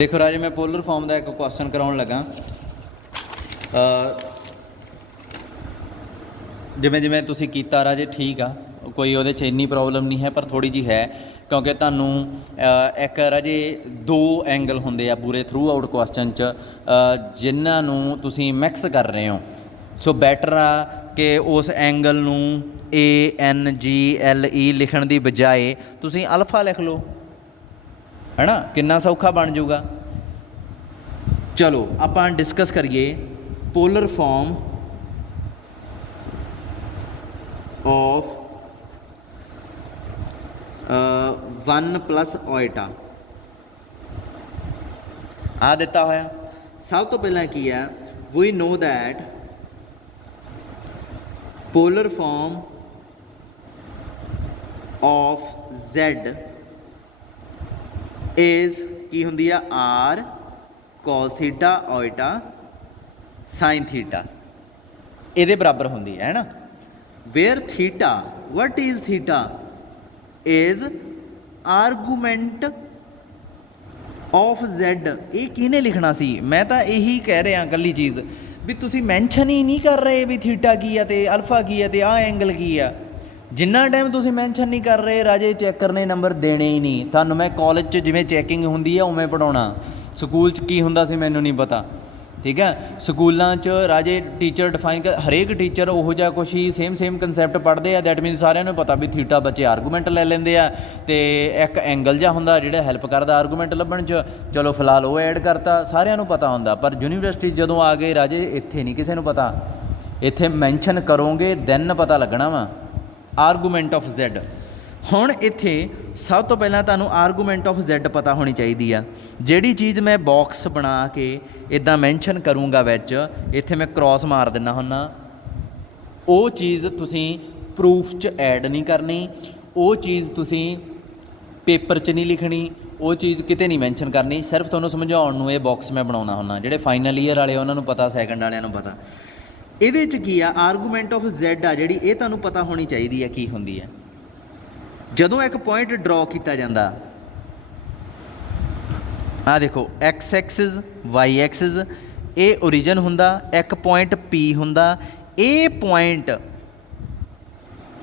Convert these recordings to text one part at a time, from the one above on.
देखो राजे, मैं polar form का एक क्वेश्चन कराउन लगा। जिमें जिमें तुसी कीता राजे ठीक आ, कोई वो इन्नी प्रॉब्लम नहीं है, पर थोड़ी जी है क्योंकि तुहानू एक राजे दो एंगल होंदे आ पूरे थ्रू आउट क्वेश्चन च जिन्हों तुसी मिक्स कर रहे हो। सो बैटर आ कि उस एंगल नू ANGLE लिखण की बजाय तुसी अल्फा लिख लो, है ना। कितना सौखा बन जाऊगा। चलो आप डिस्कस करिए पोलर फॉर्म ऑफ 1 + ओएटा आ दिता होया। सब तो पहला की है, we know that polar form of Z is की होंदी है R cos theta iota sine theta, ये बराबर होंदी है ना। Where theta, what is theta is argument of Z। ये किने लिखना सी, मैं तो यही कह रहा कली चीज़ भी तुसी मैंशन ही नहीं कर रहे भी थीटा की है तो अल्फा की है तो आ एंगल की है। जिन्ना टाइम तुसी मैंशन नहीं कर रहे राजे चैकर ने नंबर देने ही नहीं। थानू मैं कॉलेज च जिमें चैकिंग होंदी है उवें पढ़ाउणा, स्कूल च की हुंदा सी मैनू नहीं पता, ठीक है। स्कूलों च राजे टीचर डिफाइन कर, हरेक टीचर उहो जिहा कुछ ही सेम कंसैप्ट पढ़ते हैं। दैट मीनस सारिਆਂ ਨੂੰ पता भी थीटा बच्चे आर्गूमेंट ले लेंदे आ ते एक एंगल जिहा हुंदा जिहड़ा हैल्प करदा आर्गूमेंट लभण च। चलो फिलहाल वो ऐड करता, सारिਆਂ ਨੂੰ पता हुंदा। पर यूनीवर्सिटी जदों आ गए राजे इत्थे नहीं किसी ਨੂੰ पता, इत्थे मैंशन करोगे दैन पता लगना वा आर्गूमेंट ऑफ Z। हुण इत्थे सब तो पहलां तुहानूं आर्गूमेंट ऑफ Z पता होनी चाहिए आ। जिहड़ी चीज़ मैं बॉक्स बना के इदां मैंशन करूँगा विच, इत्थे मैं क्रॉस मार दिंदा हुन्ना, वो चीज़ तुसीं प्रूफ च ऐड नहीं करनी, वो चीज़ तुसीं पेपर च नहीं लिखनी, वो चीज़ किते नहीं मैंशन करनी। सिर्फ तुहानूं समझाउण नूं ये बॉक्स मैं बनाउणा हुन्ना। जिहड़े फाइनल ईयर वाले उन्हां नूं पता, सैकंड वालिਆਂ नूं पता। ਇਹਦੇ 'ਚ ਕੀ ਆ, ਆਰਗੂਮੈਂਟ ਆਫ Z ਆ ਜਿਹੜੀ, ਇਹ ਤੁਹਾਨੂੰ ਪਤਾ ਹੋਣੀ ਚਾਹੀਦੀ ਹੈ ਕੀ ਹੁੰਦੀ ਹੈ। ਜਦੋਂ ਇੱਕ ਪੁਆਇੰਟ ਡਰਾ ਕੀਤਾ ਜਾਂਦਾ, ਆ ਦੇਖੋ X ਐਕਸਿਸ Y ਐਕਸਿਸ, ਇਹ ਓਰੀਜਨ ਹੁੰਦਾ, ਇੱਕ ਪੁਆਇੰਟ P ਹੁੰਦਾ। ਇਹ ਪੁਆਇੰਟ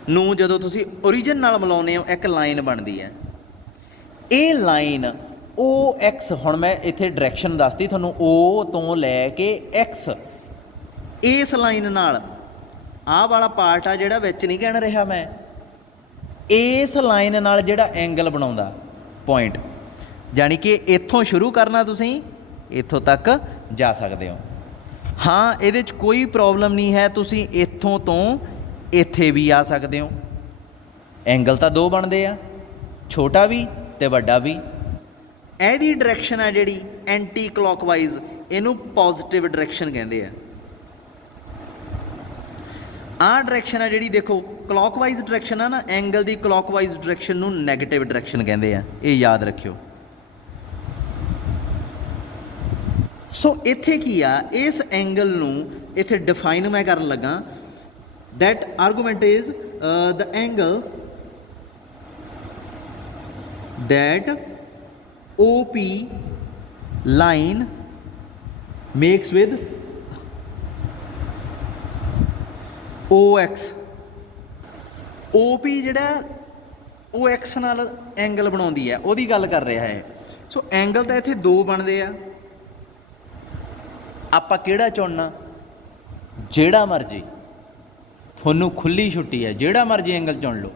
ਨੂੰ ਜਦੋਂ ਤੁਸੀਂ ਓਰੀਜਨ ਨਾਲ ਮਿਲਾਉਂਦੇ ਹੋ ਇੱਕ ਲਾਈਨ ਬਣਦੀ ਹੈ। ਇਹ ਲਾਈਨ OX, ਹੁਣ ਮੈਂ ਇੱਥੇ ਡਾਇਰੈਕਸ਼ਨ ਦੱਸਤੀ ਤੁਹਾਨੂੰ, O ਤੋਂ ਲੈ ਕੇ X, इस लाइन नाल आ वाला पार्ट आ जिहड़ा विच नहीं कहना रहा मैं, इस लाइन नाल जिहड़ा एंगल बनाउंदा पॉइंट, जानी कि इत्थों शुरू करना तुसीं इत्थों तक जा सकते हो। हाँ, इहदे च कोई प्रॉब्लम नहीं है, तुसीं इत्थों तो इत्थे भी आ सकते हो। एंगल तो दो बनते आ, छोटा भी ते वड्डा भी। इहदी डायरैक्शन आ जिहड़ी एंटी क्लॉकवाइज, इहनूं पॉजिटिव डायरैक्शन कहंदे आ। आह डायरैक्शन है जिहड़ी, देखो क्लॉकवाइज डायरैक्शन है ना, एंगल की क्लॉकवाइज डायरैक्शन नूं नैगेटिव डायरैक्शन कहंदे आ, ये याद रखियो। सो इत्थे की आ, इस एंगल नूं इत्थे डिफाइन मैं करन लगा, that argument is the angle that OP line makes with OX। OP जिहड़ा OX नाल एंगल बनाउंदी है, ਉਹਦੀ ਗੱਲ कर रहा है। सो एंगल तो इत्थे दो बनते आ, आपां किहड़ा चुनना, जिहड़ा मर्जी, तुहानूं खुली छुट्टी है, जिहड़ा मर्जी एंगल चुन लो।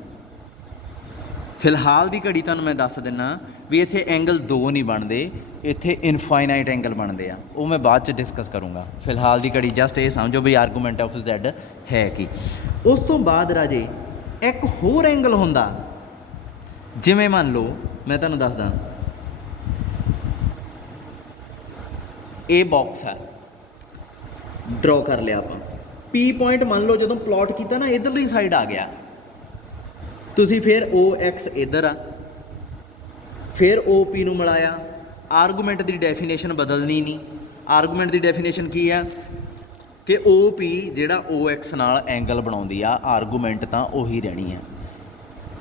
फिलहाल की घड़ी तुहानूं मैं दस दिना भी इत्थे एंगल दो नहीं बनते, इत्थे इनफाइनाइट एंगल बनते हैं, वो मैं बाद च डिस्कस करूँगा। फिलहाल की घड़ी जस्ट ये समझो भी आर्गूमेंट ऑफ Z है कि। उस तो बाद राजे एक होर एंगल हुंदा, जिवें मान लो मैं तुहानूं दसदा, ये बॉक्स है ड्रॉ कर लिया आपां, P पॉइंट मान लो जदों प्लॉट किया ना, इधरली साइड आ गया, तुसी फिर OX इधर आ, फिर OP नूं मिलाया। आर्गूमेंट की डेफिनेशन बदलनी नहीं। आर्गूमेंट की डेफिनेशन की है कि OP जिहड़ा OX नाल एंगल बनाउंदी आ, आर्गूमेंट तां उही रहनी है,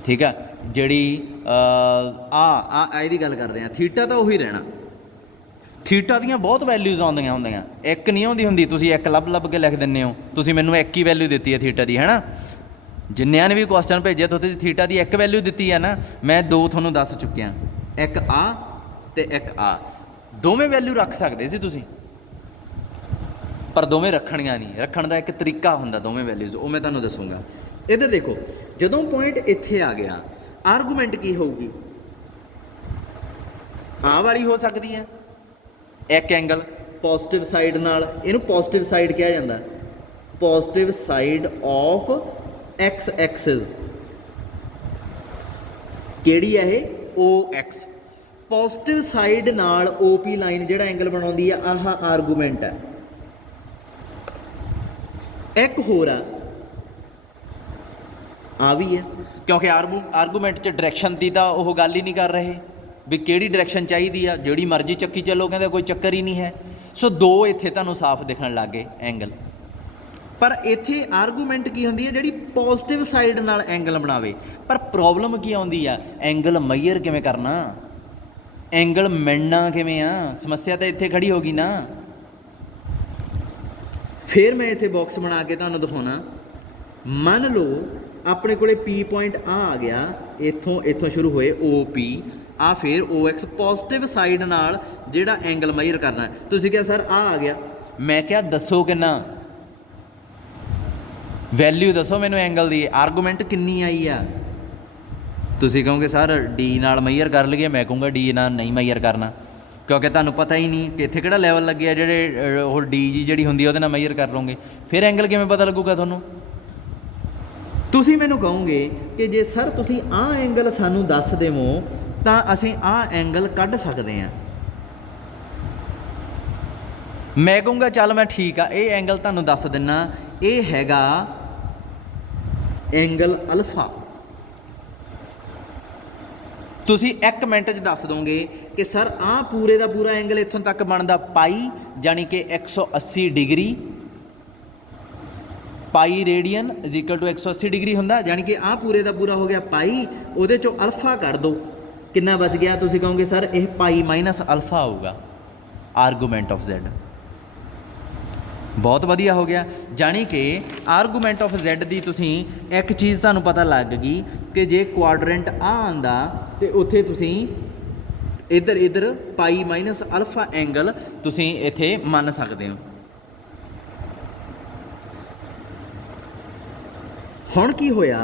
ठीक है। जिहड़ी आ गल कर रहे हैं, थीटा तो उही रहना, ਥੀਟਾ ਦੀਆਂ ਬਹੁਤ ਵੈਲਿਊਜ਼ ਆਉਂਦੀਆਂ ਹੁੰਦੀਆਂ, ਇੱਕ ਨਹੀਂ ਆਉਂਦੀ ਹੁੰਦੀ। ਤੁਸੀਂ ਇੱਕ ਲੱਭ ਕੇ ਲਿਖ ਦਿੰਦੇ ਹੋ। ਤੁਸੀਂ ਮੈਨੂੰ ਇੱਕ ਹੀ ਵੈਲਿਊ ਦਿੱਤੀ ਹੈ ਥੀਟਾ ਦੀ, ਹੈ ਨਾ। ਜਿੰਨਿਆਂ ਨੇ ਵੀ ਕੁਐਸਚਨ ਭੇਜਿਆ ਤੁਸੀਂ ਥੀਟਾ ਦੀ ਇੱਕ ਵੈਲਿਊ ਦਿੱਤੀ ਹੈ ਨਾ। ਮੈਂ ਦੋ ਤੁਹਾਨੂੰ ਦੱਸ ਚੁੱਕਿਆ, ਇੱਕ ਆ ਤੇ ਇੱਕ ਆ। ਦੋਵੇਂ ਵੈਲਿਊ ਰੱਖ ਸਕਦੇ ਸੀ ਤੁਸੀਂ, ਪਰ ਦੋਵੇਂ ਰੱਖਣੀਆਂ ਨਹੀਂ। ਰੱਖਣ ਦਾ ਇੱਕ ਤਰੀਕਾ ਹੁੰਦਾ ਦੋਵੇਂ ਵੈਲਿਊਜ਼, ਉਹ ਮੈਂ ਤੁਹਾਨੂੰ ਦੱਸੂਗਾ। ਇੱਧਰ ਦੇਖੋ, ਜਦੋਂ ਪੁਆਇੰਟ ਇੱਥੇ ਆ ਗਿਆ, ਆਰਗੂਮੈਂਟ ਕੀ ਹੋਊਗੀ? ਆਹ ਵਾਲੀ ਹੋ ਸਕਦੀ ਹੈ, ਇੱਕ ਐਂਗਲ ਪੋਜ਼ਿਟਿਵ ਸਾਈਡ ਨਾਲ, ਇਹਨੂੰ ਪੋਜ਼ਿਟਿਵ ਸਾਈਡ ਕਿਹਾ ਜਾਂਦਾ, positive side of X axis. ਕਿਹੜੀ ਹੈ ਇਹ? OX। ਪੋਜ਼ਿਟਿਵ ਸਾਈਡ ਨਾਲ OP ਲਾਈਨ ਜਿਹੜਾ ਐਂਗਲ ਬਣਾਉਂਦੀ ਆ, ਆਹ ਆਰਗੂਮੈਂਟ ਹੈ। ਇੱਕ ਹੋਰ ਆ ਵੀ ਹੈ, ਕਿਉਂਕਿ ਆਰਗੂਮੈਂਟ 'ਚ ਡਾਇਰੈਕਸ਼ਨ ਦੀ ਤਾਂ ਉਹ ਗੱਲ ਹੀ ਨਹੀਂ ਕਰ ਰਹੇ ਵੀ ਕਿਹੜੀ ਡਾਇਰੈਕਸ਼ਨ ਚਾਹੀਦੀ ਆ, ਜਿਹੜੀ ਮਰਜ਼ੀ ਚੱਕੀ ਚੱਲੋ, ਕਹਿੰਦੇ ਕੋਈ ਚੱਕਰ ਹੀ ਨਹੀਂ ਹੈ। ਸੋ ਦੋ ਇੱਥੇ ਤੁਹਾਨੂੰ ਸਾਫ਼ ਦਿਖਣ ਲੱਗ ਗਏ ਐਂਗਲ। ਪਰ ਇੱਥੇ ਆਰਗੂਮੈਂਟ ਕੀ ਹੁੰਦੀ ਹੈ? ਜਿਹੜੀ ਪੋਜ਼ਿਟਿਵ ਸਾਈਡ ਨਾਲ ਐਂਗਲ ਬਣਾਵੇ। ਪਰ ਪ੍ਰੋਬਲਮ ਕੀ ਆਉਂਦੀ ਆ? ਐਂਗਲ ਮੈਜ਼ਰ ਕਿਵੇਂ ਕਰਨਾ, ਐਂਗਲ ਮਿਲਣਾ ਕਿਵੇਂ ਆ? ਸਮੱਸਿਆ ਤਾਂ ਇੱਥੇ ਖੜੀ ਹੋ ਗਈ ਨਾ। ਫਿਰ ਮੈਂ ਇੱਥੇ ਬਾਕਸ ਬਣਾ ਕੇ ਤੁਹਾਨੂੰ ਦਿਖਾਉਣਾ। ਮੰਨ ਲਓ ਆਪਣੇ ਕੋਲੇ P ਪੁਆਇੰਟ ਆ ਗਿਆ, ਇੱਥੋਂ ਸ਼ੁਰੂ ਹੋਏ OP, ਆ ਫਿਰ OX। ਪੋਜ਼ਿਟਿਵ ਸਾਈਡ ਨਾਲ ਜਿਹੜਾ ਐਂਗਲ ਮੈਜ਼ਰ ਕਰਨਾ। ਤੁਸੀਂ ਕਿਹਾ ਸਰ ਆ ਗਿਆ, ਮੈਂ ਕਿਹਾ ਦੱਸੋ ਕਿੰਨਾ, ਵੈਲਿਊ ਦੱਸੋ ਮੈਨੂੰ ਐਂਗਲ ਦੀ। ਆਰਗੂਮੈਂਟ ਕਿੰਨੀ ਆਈ ਆ? ਤੁਸੀਂ ਕਹੋਗੇ ਸਰ D ਨਾਲ ਮੈਜ਼ਰ ਕਰ ਲਈਏ। ਮੈਂ ਕਹੂੰਗਾ D ਨਾਲ ਨਹੀਂ ਮੈਜ਼ਰ ਕਰਨਾ, ਕਿਉਂਕਿ ਤੁਹਾਨੂੰ ਪਤਾ ਹੀ ਨਹੀਂ ਕਿ ਇੱਥੇ ਕਿਹੜਾ ਲੈਵਲ ਲੱਗਿਆ। ਜਿਹੜੇ ਉਹ D ਜੀ ਜਿਹੜੀ ਹੁੰਦੀ ਉਹਦੇ ਨਾਲ ਮੈਜ਼ਰ ਕਰ ਲਓਗੇ, ਫਿਰ ਐਂਗਲ ਕਿਵੇਂ ਪਤਾ ਲੱਗੂਗਾ ਤੁਹਾਨੂੰ? ਤੁਸੀਂ ਮੈਨੂੰ ਕਹੋਗੇ ਕਿ ਜੇ ਸਰ ਤੁਸੀਂ ਆਹ ਐਂਗਲ ਸਾਨੂੰ ਦੱਸ ਦੇਵੋ ਤਾਂ ਅਸੀਂ ਆਹ ਐਂਗਲ ਕੱਢ ਸਕਦੇ ਹਾਂ। ਮੈਂ ਕਹੂੰਗਾ ਚੱਲ ਮੈਂ ਠੀਕ ਆ, ਇਹ ਐਂਗਲ ਤੁਹਾਨੂੰ ਦੱਸ ਦਿੰਨਾ। ਇਹ ਹੈਗਾ ਐਂਗਲ ਅਲਫਾ। ਤੁਸੀਂ 1 ਮਿੰਟ 'ਚ ਦੱਸ ਦੋਗੇ ਕਿ ਸਰ ਆਹ ਪੂਰੇ ਦਾ ਪੂਰਾ ਐਂਗਲ ਇੱਥੋਂ ਤੱਕ ਬਣਦਾ ਪਾਈ, ਜਾਣੀ ਕਿ 180 degree. Pi radian is equal to 180 degree ਹੁੰਦਾ, ਜਾਣੀ ਕਿ ਆਹ ਪੂਰੇ ਦਾ ਪੂਰਾ ਹੋ ਗਿਆ ਪਾਈ। ਉਹਦੇ 'ਚੋਂ ਅਲਫਾ ਕੱਢ ਦਿਓ, ਕਿੰਨਾ ਬਚ ਗਿਆ? ਤੁਸੀਂ ਕਹੋਗੇ ਸਰ ਇਹ ਪਾਈ ਮਾਈਨਸ ਅਲਫਾ ਆਊਗਾ, ਆਰਗੂਮੈਂਟ ਆਫ Z। ਬਹੁਤ ਵਧੀਆ ਹੋ ਗਿਆ। ਜਾਣੀ ਕਿ ਆਰਗੂਮੈਂਟ ਆਫ Z ਦੀ ਤੁਸੀਂ ਇੱਕ ਚੀਜ਼ ਤੁਹਾਨੂੰ ਪਤਾ ਲੱਗ ਗਈ ਕਿ ਜੇ ਕੁਆਡਰੈਂਟ ਆ ਆਂਦਾ ਤੇ ਉੱਥੇ ਤੁਸੀਂ ਇੱਧਰ ਪਾਈ ਮਾਈਨਸ ਅਲਫਾ ਐਂਗਲ ਤੁਸੀਂ ਇੱਥੇ ਮੰਨ ਸਕਦੇ ਹੋ। ਹੁਣ ਕੀ ਹੋਇਆ,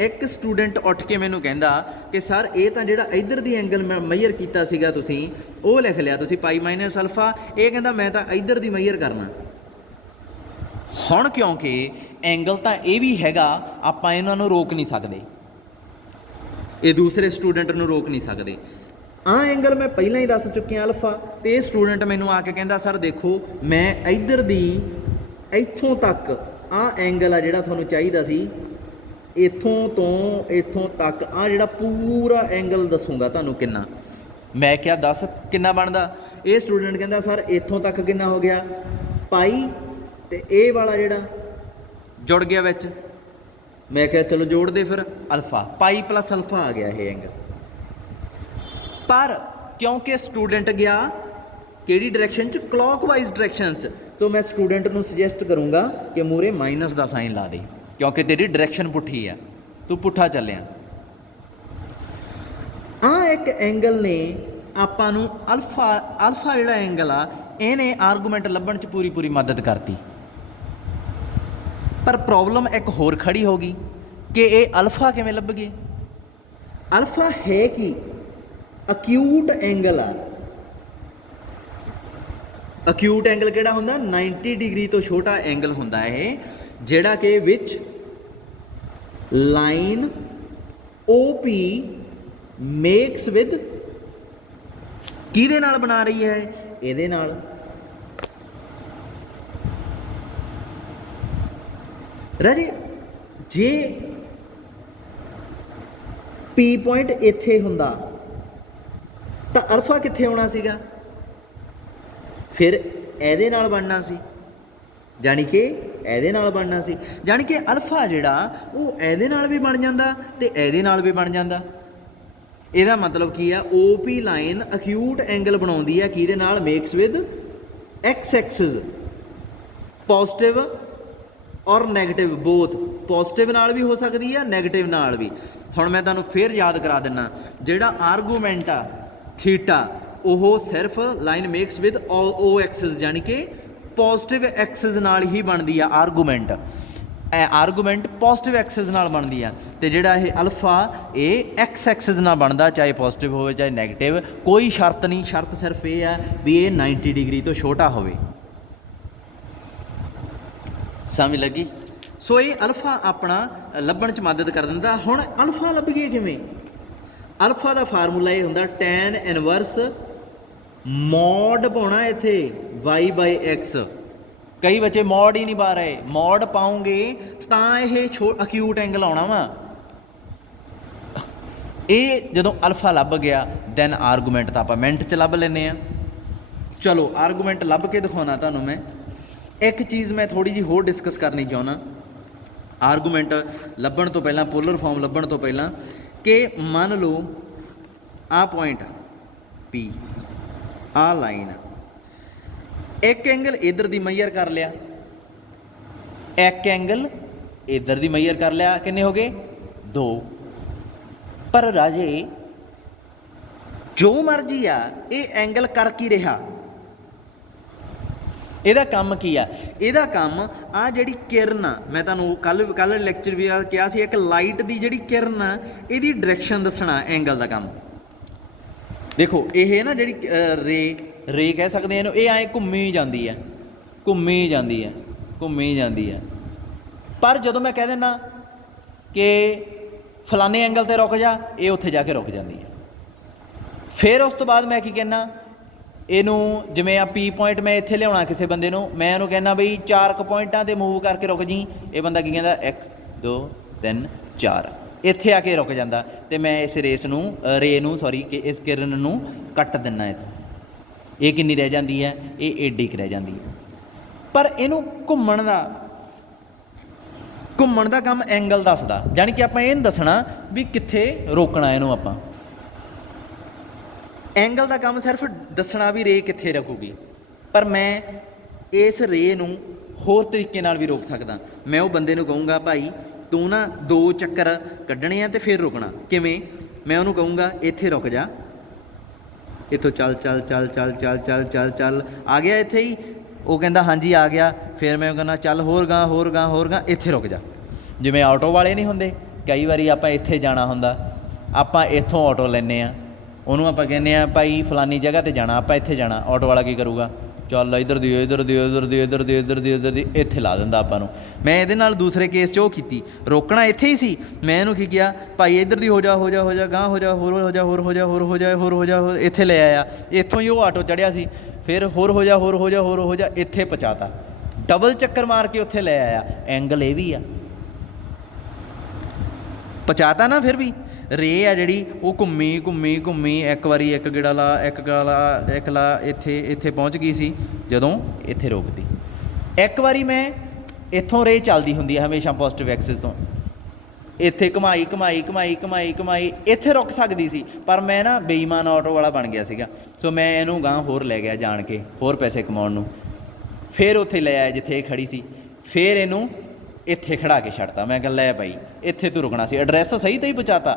ਇੱਕ ਸਟੂਡੈਂਟ ਉੱਠ ਕੇ ਮੈਨੂੰ ਕਹਿੰਦਾ ਕਿ ਸਰ ਇਹ ਤਾਂ ਜਿਹੜਾ ਇੱਧਰ ਦੀ ਐਂਗਲ ਮੈਂ ਮੈਜ਼ਰ ਕੀਤਾ ਸੀਗਾ ਤੁਸੀਂ ਉਹ ਲਿਖ ਲਿਆ ਤੁਸੀਂ ਪਾਈ ਮਾਈਨਸ ਅਲਫਾ। ਇਹ ਕਹਿੰਦਾ ਮੈਂ ਤਾਂ ਇੱਧਰ ਦੀ ਮੈਜ਼ਰ ਕਰਨਾ। ਹੁਣ ਕਿਉਂਕਿ ਐਂਗਲ ਤਾਂ ਇਹ ਵੀ ਹੈਗਾ, ਆਪਾਂ ਇਹਨਾਂ ਨੂੰ ਰੋਕ ਨਹੀਂ ਸਕਦੇ, ਇਹ ਦੂਸਰੇ ਸਟੂਡੈਂਟ ਨੂੰ ਰੋਕ ਨਹੀਂ ਸਕਦੇ। ਆਹ ਐਂਗਲ ਮੈਂ ਪਹਿਲਾਂ ਹੀ ਦੱਸ ਚੁੱਕਿਆ ਅਲਫਾ, ਤੇ ਇਹ ਸਟੂਡੈਂਟ ਮੈਨੂੰ ਆ ਕੇ ਕਹਿੰਦਾ ਸਰ ਦੇਖੋ ਮੈਂ ਇੱਧਰ ਦੀ ਇੱਥੋਂ ਤੱਕ ਆਹ ਐਂਗਲ ਆ ਜਿਹੜਾ ਤੁਹਾਨੂੰ ਚਾਹੀਦਾ ਸੀ, ਇੱਥੋਂ ਤੋਂ ਇੱਥੋਂ ਤੱਕ ਆਹ ਜਿਹੜਾ ਪੂਰਾ ਐਂਗਲ ਦੱਸੂਗਾ ਤੁਹਾਨੂੰ ਕਿੰਨਾ। ਮੈਂ ਕਿਹਾ ਦੱਸ ਕਿੰਨਾ ਬਣਦਾ? ਇਹ ਸਟੂਡੈਂਟ ਕਹਿੰਦਾ ਸਰ ਇੱਥੋਂ ਤੱਕ ਕਿੰਨਾ ਹੋ ਗਿਆ ਪਾਈ, ਤੇ ਇਹ ਵਾਲਾ ਜਿਹੜਾ ਜੁੜ ਗਿਆ ਵਿੱਚ। ਮੈਂ ਕਿਹਾ ਚਲੋ ਜੋੜ ਦੇ ਫਿਰ, ਅਲਫਾ ਪਾਈ ਪਲੱਸ ਅਲਫਾ ਆ ਗਿਆ ਇਹ ਐਂਗਲ। ਪਰ ਕਿਉਂਕਿ ਸਟੂਡੈਂਟ ਗਿਆ ਕਿਹੜੀ ਡਾਇਰੈਕਸ਼ਨ 'ਚ? ਕਲੌਕਵਾਈਜ਼ ਡਾਇਰੈਕਸ਼ਨ 'ਚ। तो मैं स्टूडेंट ਨੂੰ ਸੁਜੈਸਟ ਕਰੂੰਗਾ ਕਿ ਮੂਰੇ ਮਾਈਨਸ ਦਾ ਸਾਈਨ ਲਾ ਦੇ, ਕਿਉਂਕਿ ਤੇਰੀ ਡਾਇਰੈਕਸ਼ਨ ਪੁੱਠੀ ਆ, ਤੂੰ ਪੁੱਠਾ ਚੱਲਿਆ। ਆ ਇੱਕ ਐਂਗਲ ਨੇ ਆਪਾਂ ਨੂੰ ਅਲਫਾ ਜਿਹੜਾ ਐਂਗਲ ਆ ਇਹਨੇ ਆਰਗੂਮੈਂਟ ਲੱਭਣ 'ਚ ਪੂਰੀ ਮਦਦ ਕਰਤੀ। ਪਰ ਪ੍ਰੋਬਲਮ ਇੱਕ ਹੋਰ ਖੜੀ ਹੋ ਗਈ ਕਿ ਇਹ ਅਲਫਾ ਕਿਵੇਂ ਲੱਭ ਗਏ? ਅਲਫਾ ਹੈ ਕਿ ਅਕਿਊਟ ਐਂਗਲ ਆ। ਅਕਿਊਟ ਐਂਗਲ ਕਿਹੜਾ ਹੁੰਦਾ? 90 ਡਿਗਰੀ ਤੋਂ ਛੋਟਾ ਐਂਗਲ ਹੁੰਦਾ ਇਹ, ਜਿਹੜਾ ਕਿ ਵਿੱਚ ਲਾਈਨ OP ਮੇਕਸ ਵਿਦ ਕਿਹਦੇ ਨਾਲ ਬਣਾ ਰਹੀ ਹੈ? ਇਹਦੇ ਨਾਲ। ਰਾਜੀ ਜੇ P ਪੁਆਇੰਟ ਇੱਥੇ ਹੁੰਦਾ ਤਾਂ ਅਲਫਾ ਕਿੱਥੇ ਆਉਣਾ ਸੀਗਾ? ਫਿਰ ਇਹਦੇ ਨਾਲ ਬਣਨਾ ਸੀ, ਜਾਣੀ ਕਿ ਇਹਦੇ ਨਾਲ ਬਣਨਾ ਸੀ। ਜਾਣੀ ਕਿ ਅਲਫਾ ਜਿਹੜਾ ਉਹ ਇਹਦੇ ਨਾਲ ਵੀ ਬਣ ਜਾਂਦਾ ਤੇ ਇਹਦੇ ਨਾਲ ਵੀ ਬਣ ਜਾਂਦਾ। ਇਹਦਾ ਮਤਲਬ ਕੀ ਆ, OP ਲਾਈਨ ਅਕਿਊਟ ਐਂਗਲ ਬਣਾਉਂਦੀ ਆ ਕਿਹਦੇ ਨਾਲ, makes with x Axis, positive ਔਰ ਨੈਗੇਟਿਵ ਬੋਥ, ਪੋਜ਼ਿਟਿਵ ਨਾਲ ਵੀ ਹੋ ਸਕਦੀ ਆ, ਨੈਗੇਟਿਵ ਨਾਲ ਵੀ। ਹੁਣ ਮੈਂ ਤੁਹਾਨੂੰ ਫਿਰ ਯਾਦ ਕਰਾ ਦਿੰਦਾ, ਜਿਹੜਾ ਆਰਗੂਮੈਂਟ ਆ ਥੀਟਾ, ਉਹ ਸਿਰਫ line makes with O Axis, ਯਾਨੀ ਕਿ ਪੋਜ਼ਿਟਿਵ ਐਕਸਿਸ ਨਾਲ ਹੀ ਬਣਦੀ ਆ ਆਰਗੂਮੈਂਟ। ਆਰਗੂਮੈਂਟ ਪੋਜ਼ਿਟਿਵ ਐਕਸਿਸ ਨਾਲ ਬਣਦੀ ਆ, ਤੇ ਜਿਹੜਾ ਇਹ ਅਲਫਾ ਇਹ ਐਕਸ ਐਕਸਿਸ ਨਾਲ ਬਣਦਾ, ਚਾਹੇ ਪੋਜ਼ਿਟਿਵ ਹੋਵੇ ਚਾਹੇ ਨੈਗੇਟਿਵ, ਕੋਈ ਸ਼ਰਤ ਨਹੀਂ, ਸ਼ਰਤ ਸਿਰਫ ਇਹ ਆ ਵੀ ਇਹ 90 ਡਿਗਰੀ ਤੋਂ ਛੋਟਾ ਹੋਵੇ। ਸਮਝ ਲੱਗੀ? ਸੋ ਇਹ ਅਲਫਾ ਆਪਣਾ ਲੱਭਣ 'ਚ ਮਦਦ ਕਰ ਦਿੰਦਾ। ਹੁਣ ਅਲਫਾ ਲੱਭੀਏ ਕਿਵੇਂ? ਅਲਫਾ ਦਾ ਫਾਰਮੂਲਾ ਇਹ ਹੁੰਦਾ ਟੈਨ ਇਨਵਰਸ ਮੋਡ ਪਾਉਣਾ ਇੱਥੇ y/x। ਕਈ ਬੱਚੇ ਮੋਡ ਹੀ ਨਹੀਂ ਪਾ ਰਹੇ, ਮੋਡ ਪਾਉਂਗੇ ਤਾਂ ਇਹ ਅਕਿਊਟ ਐਂਗਲ ਆਉਣਾ ਵਾ। ਇਹ ਜਦੋਂ ਅਲਫਾ ਲੱਭ ਗਿਆ ਦੈਨ ਆਰਗੂਮੈਂਟ ਤਾਂ ਆਪਾਂ ਮਿੰਟ 'ਚ ਲੱਭ ਲੈਂਦੇ ਹਾਂ। ਚਲੋ ਆਰਗੂਮੈਂਟ ਲੱਭ ਕੇ ਦਿਖਾਉਣਾ ਤੁਹਾਨੂੰ ਮੈਂ। ਇੱਕ ਚੀਜ਼ ਮੈਂ ਥੋੜ੍ਹੀ ਜਿਹੀ ਹੋਰ ਡਿਸਕਸ ਕਰਨੀ ਚਾਹੁੰਦਾ ਆਰਗੂਮੈਂਟ ਲੱਭਣ ਤੋਂ ਪਹਿਲਾਂ, ਪੋਲਰ ਫਾਰਮ ਲੱਭਣ ਤੋਂ ਪਹਿਲਾਂ, ਕਿ ਮੰਨ ਲਓ ਆਹ ਪੁਆਇੰਟ P, ਆਹ ਲਾਈਨ, ਇੱਕ ਐਂਗਲ ਇੱਧਰ ਦੀ ਮੈਜ਼ਰ ਕਰ ਲਿਆ, ਇੱਕ ਐਂਗਲ ਇੱਧਰ ਦੀ ਮੈਜ਼ਰ ਕਰ ਲਿਆ, ਕਿੰਨੇ ਹੋ ਗਏ? 2। ਪਰ ਰਾਜੇ ਜੋ ਮਰਜ਼ੀ ਆ, ਇਹ ਐਂਗਲ ਕਰ ਕੀ ਰਿਹਾ? ਇਹਦਾ ਕੰਮ ਕੀ ਆ? ਇਹਦਾ ਕੰਮ ਆ ਜਿਹੜੀ ਕਿਰਨ ਆ, ਮੈਂ ਤੁਹਾਨੂੰ ਕੱਲ੍ਹ ਲੈਕਚਰ ਵੀ ਕਿਹਾ ਸੀ, ਇੱਕ ਲਾਈਟ ਦੀ ਜਿਹੜੀ ਕਿਰਨ ਆ ਇਹਦੀ ਡਾਇਰੈਕਸ਼ਨ ਦੱਸਣਾ ਐਂਗਲ ਦਾ ਕੰਮ। ਦੇਖੋ ਇਹ ਨਾ ਜਿਹੜੀ ਰੇ ਕਹਿ ਸਕਦੇ ਇਹਨੂੰ, ਇਹ ਐਂ ਘੁੰਮੀ ਜਾਂਦੀ ਹੈ, ਘੁੰਮੀ ਜਾਂਦੀ ਹੈ, ਘੁੰਮੀ ਜਾਂਦੀ ਹੈ। ਪਰ ਜਦੋਂ ਮੈਂ ਕਹਿ ਦਿੰਦਾ ਕਿ ਫਲਾਣੇ ਐਂਗਲ 'ਤੇ ਰੁਕ ਜਾ, ਇਹ ਉੱਥੇ ਜਾ ਕੇ ਰੁਕ ਜਾਂਦੀ ਹੈ। ਫਿਰ ਉਸ ਤੋਂ ਬਾਅਦ ਮੈਂ ਕੀ ਕਹਿੰਦਾ, ਇਹਨੂੰ ਜਿਵੇਂ ਆ P ਪੁਆਇੰਟ ਮੈਂ ਇੱਥੇ ਲਿਆਉਣਾ ਕਿਸੇ ਬੰਦੇ ਨੂੰ, ਮੈਂ ਇਹਨੂੰ ਕਹਿੰਦਾ ਬਈ 4 ਪੁਆਇੰਟਾਂ 'ਤੇ ਮੂਵ ਕਰਕੇ ਰੁਕ ਜੀ। ਇਹ ਬੰਦਾ ਕੀ ਕਹਿੰਦਾ 1 2 3 4, ਇੱਥੇ ਆ ਕੇ ਰੁਕ ਜਾਂਦਾ। ਅਤੇ ਮੈਂ ਇਸ ਰੇ ਨੂੰ ਕਿ ਇਸ ਕਿਰਨ ਨੂੰ ਕੱਟ ਦਿੰਦਾ ਇੱਥੋਂ। ਇਹ ਕਿੰਨੀ ਰਹਿ ਜਾਂਦੀ ਹੈ? ਇਹ ਏਡੀ ਕੁ ਰਹਿ ਜਾਂਦੀ ਹੈ। ਪਰ ਇਹਨੂੰ ਘੁੰਮਣ ਦਾ ਕੰਮ ਐਂਗਲ ਦੱਸਦਾ, ਜਾਣੀ ਕਿ ਆਪਾਂ ਇਹ ਨਹੀਂ ਦੱਸਣਾ ਵੀ ਕਿੱਥੇ ਰੋਕਣਾ ਇਹਨੂੰ। ਆਪਾਂ ਐਂਗਲ ਦਾ ਕੰਮ ਸਿਰਫ ਦੱਸਣਾ ਵੀ ਰੇ ਕਿੱਥੇ ਰੁਕੂਗੀ। ਪਰ ਮੈਂ ਇਸ ਰੇ ਨੂੰ ਹੋਰ ਤਰੀਕੇ ਨਾਲ ਵੀ ਰੋਕ ਸਕਦਾ। ਮੈਂ ਉਹ ਬੰਦੇ ਨੂੰ ਕਹੂੰਗਾ ਭਾਈ ਤੂੰ ਨਾ 2 ਚੱਕਰ ਕੱਢਣੇ ਆ ਅਤੇ ਫਿਰ ਰੁਕਣਾ। ਕਿਵੇਂ? ਮੈਂ ਉਹਨੂੰ ਕਹੂੰਗਾ ਇੱਥੇ ਰੁਕ ਜਾ, ਇੱਥੋਂ ਚੱਲ ਚੱਲ ਚੱਲ ਚੱਲ ਚੱਲ ਚੱਲ ਚੱਲ ਚੱਲ, ਆ ਗਿਆ ਇੱਥੇ ਹੀ? ਉਹ ਕਹਿੰਦਾ ਹਾਂਜੀ ਆ ਗਿਆ। ਫਿਰ ਮੈਂ ਕਹਿੰਦਾ ਚੱਲ ਹੋਰ ਗਾਂ ਹੋਰ ਗਾਂ ਹੋਰ ਗਾਂ, ਇੱਥੇ ਰੁਕ ਜਾ। ਜਿਵੇਂ ਆਟੋ ਵਾਲੇ ਨਹੀਂ ਹੁੰਦੇ, ਕਈ ਵਾਰੀ ਆਪਾਂ ਇੱਥੇ ਜਾਣਾ ਹੁੰਦਾ, ਆਪਾਂ ਇੱਥੋਂ ਆਟੋ ਲੈਂਦੇ ਹਾਂ, ਉਹਨੂੰ ਆਪਾਂ ਕਹਿੰਦੇ ਹਾਂ ਭਾਈ ਫਲਾਨੀ ਜਗ੍ਹਾ 'ਤੇ ਜਾਣਾ, ਆਪਾਂ ਇੱਥੇ ਜਾਣਾ। ਆਟੋ ਵਾਲਾ ਕੀ ਕਰੂਗਾ? ਚੱਲ ਇੱਧਰ ਦੀ ਇੱਧਰ ਦੀ ਇੱਧਰ ਦੀ ਇੱਧਰ ਦੀ ਇੱਧਰ ਦੀ ਇੱਧਰ ਦੀ, ਇੱਥੇ ਲਾ ਦਿੰਦਾ ਆਪਾਂ ਨੂੰ। ਮੈਂ ਇਹਦੇ ਨਾਲ ਦੂਸਰੇ ਕੇਸ 'ਚ ਉਹ ਕੀਤੀ, ਰੋਕਣਾ ਇੱਥੇ ਹੀ ਸੀ। ਮੈਂ ਇਹਨੂੰ ਕੀ ਕਿਹਾ, ਭਾਈ ਇੱਧਰ ਦੀ ਹੋ ਜਾ ਹੋ ਜਾ ਹੋ ਜਾ, ਗਾਂ ਹੋ ਜਾ, ਹੋਰ ਹੋ ਜਾ ਹੋਰ ਹੋ ਜਾ ਹੋਰ ਹੋ ਜਾ ਹੋਰ ਹੋ ਜਾ, ਇੱਥੇ ਲੈ ਆਇਆ। ਇੱਥੋਂ ਹੀ ਉਹ ਆਟੋ ਚੜ੍ਹਿਆ ਸੀ, ਫਿਰ ਹੋਰ ਹੋ ਜਾ ਹੋਰ ਹੋ ਜਾ ਹੋਰ ਹੋ ਜਾ, ਇੱਥੇ ਪਹੁੰਚਾਤਾ। ਡਬਲ ਚੱਕਰ ਮਾਰ ਕੇ ਉੱਥੇ ਲੈ ਆਇਆ। ਐਂਗਲ ਇਹ ਵੀ ਆ, ਪਹੁੰਚਾਤਾ ਨਾ। ਫਿਰ ਵੀ ਰੇ ਆ ਜਿਹੜੀ ਉਹ ਘੁੰਮੀ ਘੁੰਮੀ ਘੁੰਮੀ, ਇੱਕ ਵਾਰੀ ਇੱਕ ਗੇੜਾ ਲਾ, ਇੱਕ ਲਾ, ਇੱਥੇ ਪਹੁੰਚ ਗਈ ਸੀ ਜਦੋਂ ਇੱਥੇ ਰੋਕਦੀ। ਇੱਕ ਵਾਰੀ ਮੈਂ ਇੱਥੋਂ ਰੇ ਚੱਲਦੀ ਹੁੰਦੀ ਹੈ ਹਮੇਸ਼ਾ ਪੋਜ਼ਿਟਿਵ ਐਕਸਿਸ ਤੋਂ, ਇੱਥੇ ਘੁਮਾਈ ਘੁਮਾਈ ਘੁਮਾਈ ਘੁਮਾਈ ਘੁਮਾਈ, ਇੱਥੇ ਰੁਕ ਸਕਦੀ ਸੀ। ਪਰ ਮੈਂ ਨਾ ਬੇਈਮਾਨ ਆਟੋ ਵਾਲਾ ਬਣ ਗਿਆ ਸੀਗਾ, ਸੋ ਮੈਂ ਇਹਨੂੰ ਗਾਂਹ ਹੋਰ ਲੈ ਗਿਆ ਜਾਣ ਕੇ, ਹੋਰ ਪੈਸੇ ਕਮਾਉਣ ਨੂੰ। ਫਿਰ ਉੱਥੇ ਲੈ ਆਇਆ ਜਿੱਥੇ ਇਹ ਖੜੀ ਸੀ, ਫਿਰ ਇਹਨੂੰ ਇੱਥੇ ਖੜਾ ਕੇ ਛੱਡਤਾ। ਮੈਂ ਕਿਹਾ ਲੈ ਭਾਈ ਇੱਥੇ ਤੂੰ ਰੁਕਣਾ ਸੀ, ਐਡਰੈਸ ਸਹੀ ਤਾਂ ਹੀ ਪਹੁੰਚਾਤਾ।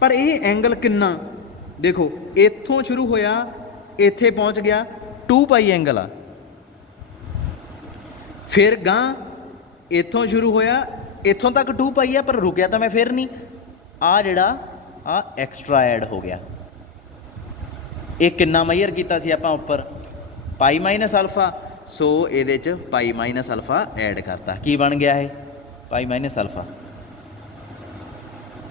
ਪਰ ਇਹ ਐਂਗਲ ਕਿੰਨਾ ਦੇਖੋ, ਇੱਥੋਂ ਸ਼ੁਰੂ ਹੋਇਆ ਇੱਥੇ ਪਹੁੰਚ ਗਿਆ, 2π ਐਂਗਲ ਆ। ਫਿਰ ਗਾਂ ਇੱਥੋਂ ਸ਼ੁਰੂ ਹੋਇਆ ਇੱਥੋਂ ਤੱਕ 2π ਆ, ਪਰ ਰੁਕਿਆ ਤਾਂ ਮੈਂ ਫਿਰ ਨਹੀਂ। ਆਹ ਜਿਹੜਾ ਆਹ ਐਕਸਟਰਾ ਐਡ ਹੋ ਗਿਆ। ਇਹ ਕਿੰਨਾ ਮੈਜ਼ਰ ਕੀਤਾ ਸੀ ਆਪਾਂ ਉੱਪਰ? ਪਾਈ ਮਾਈਨਸ ਅਲਫਾ। ਸੋ ਇਹਦੇ 'ਚ ਪਾਈ ਮਾਈਨਸ ਅਲਫਾ ਐਡ ਕਰਤਾ। ਕੀ ਬਣ ਗਿਆ ਇਹ? ਪਾਈ ਮਾਈਨਸ ਅਲਫਾ।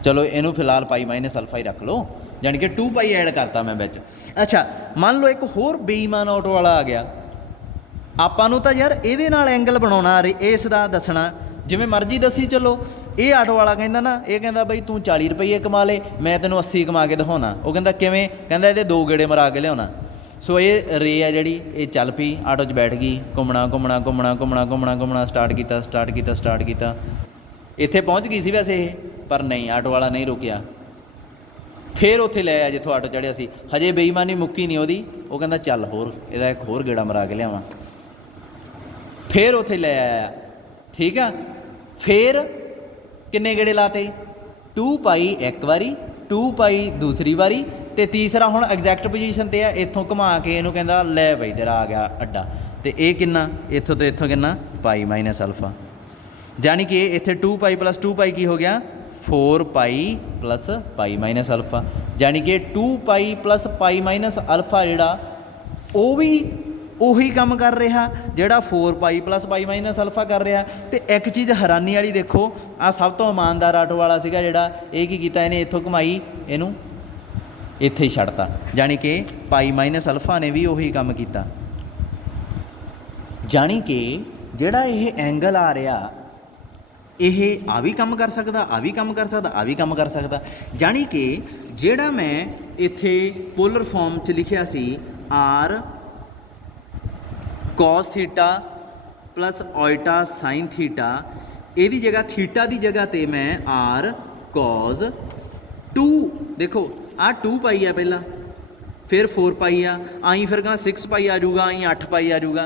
ਚਲੋ ਇਹਨੂੰ ਫਿਲਹਾਲ ਪਾਈ ਮਾਈਨਸ ਅਲਫਾ ਹੀ ਰੱਖ ਲਓ, ਜਾਣੀ ਕਿ 2π ਐਡ ਕਰਤਾ ਮੈਂ ਵਿੱਚ। ਅੱਛਾ, ਮੰਨ ਲਓ ਇੱਕ ਹੋਰ ਬੇਈਮਾਨ ਆਟੋ ਵਾਲਾ ਆ ਗਿਆ। ਆਪਾਂ ਨੂੰ ਤਾਂ ਯਾਰ ਇਹਦੇ ਨਾਲ ਐਂਗਲ ਬਣਾਉਣਾ, ਇਸ ਦਾ ਦੱਸਣਾ, ਜਿਵੇਂ ਮਰਜ਼ੀ ਦੱਸੀ ਚੱਲੋ। ਇਹ ਆਟੋ ਵਾਲਾ ਕਹਿੰਦਾ ਨਾ, ਇਹ ਕਹਿੰਦਾ ਬਈ ਤੂੰ 40 ਰੁਪਈਏ ਕਮਾ ਲੇ, ਮੈਂ ਤੈਨੂੰ 80 ਕਮਾ ਕੇ ਦਿਖਾਉਣਾ। ਉਹ ਕਹਿੰਦਾ ਕਿਵੇਂ? ਕਹਿੰਦਾ ਇਹਦੇ 2 ਗੇੜੇ ਮਰਾ ਕੇ ਲਿਆਉਣਾ। ਸੋ ਇਹ ਰੇ ਆ ਜਿਹੜੀ, ਇਹ ਚੱਲ ਪਈ, ਆਟੋ 'ਚ ਬੈਠ ਗਈ, ਘੁੰਮਣਾ ਘੁੰਮਣਾ ਘੁੰਮਣਾ ਘੁੰਮਣਾ ਘੁੰਮਣਾ ਘੁੰਮਣਾ ਸਟਾਰਟ ਕੀਤਾ। ਇੱਥੇ ਪਹੁੰਚ ਗਈ ਸੀ ਵੈਸੇ ਇਹ, ਪਰ ਨਹੀਂ, ਆਟੋ ਵਾਲਾ ਨਹੀਂ ਰੁਕਿਆ। फिर उत्थे ले आया जिथों आटो चढ़िया सी, हजे बेईमानी मुक्की नहीं ਉਹਦੀ, ਉਹ ਕਹਿੰਦਾ ਚੱਲ ਹੋਰ ਇਹਦਾ ਇੱਕ ਹੋਰ ਗੇੜਾ ਮਰਾ ਕੇ ਲਿਆਵਾਂ। फिर उत्थे ले आया, ठीक है। फिर किन्ने गेड़े लाते, 2 पाई एक बारी, 2 पाई दूसरी बारी, तो तीसरा हुण एग्जैक्ट पोजीशन ते है, इत्थों घुमा के इहनूं कहंदा लै बई तेरा आ गया अड्डा, तो ये किन्ना इत्थों तो इत्थों किन्ना पाई माइनस अल्फा, जानी कि इत्थे 2 पाई प्लस 2 पाई की हो गया 4 पाई प्लस पाई माइनस अल्फा, जानी कि 2 pi plus pi minus alpha जिहड़ा वो भी ਉਹੀ ਕੰਮ कर रहा ਜਿਹੜਾ 4 ਪਾਈ प्लस पाई माइनस अल्फा कर रहा। तो एक चीज़ हैरानी वाली देखो, आ सब तो ईमानदार आटो वाला सीगा ਜਿਹੜਾ ਇਹ ਕੀ ਕੀਤਾ, ਇਹਨੇ ਇੱਥੋਂ ਘੁਮਾਈ ਇਹਨੂੰ ਇੱਥੇ ਹੀ ਛੱਡਤਾ, ਜਾਣੀ कि पाई माइनस अल्फा ने भी ਉਹੀ ਕੰਮ ਕੀਤਾ, ਜਾਣੀ कि ਜਿਹੜਾ ਇਹ एंगल आ रहा ਇਹ आ भी ਕੰਮ कर सकता, आ भी ਕੰਮ कर सकता, आ भी ਕੰਮ कर सकता, ਜਾਣੀ कि ਜਿਹੜਾ मैं ਇੱਥੇ पोलर फॉर्म 'ਚ लिखिया सी r cos theta plus iota sine theta, यदी जगह थीटा की जगह तो मैं आर कॉज 2, देखो आ 2 पाई आ पहला, फिर 4 पाई आ, आई फिर कहाँ 6 पाई आ जाऊगा, आई 8 पाई आ जाऊगा,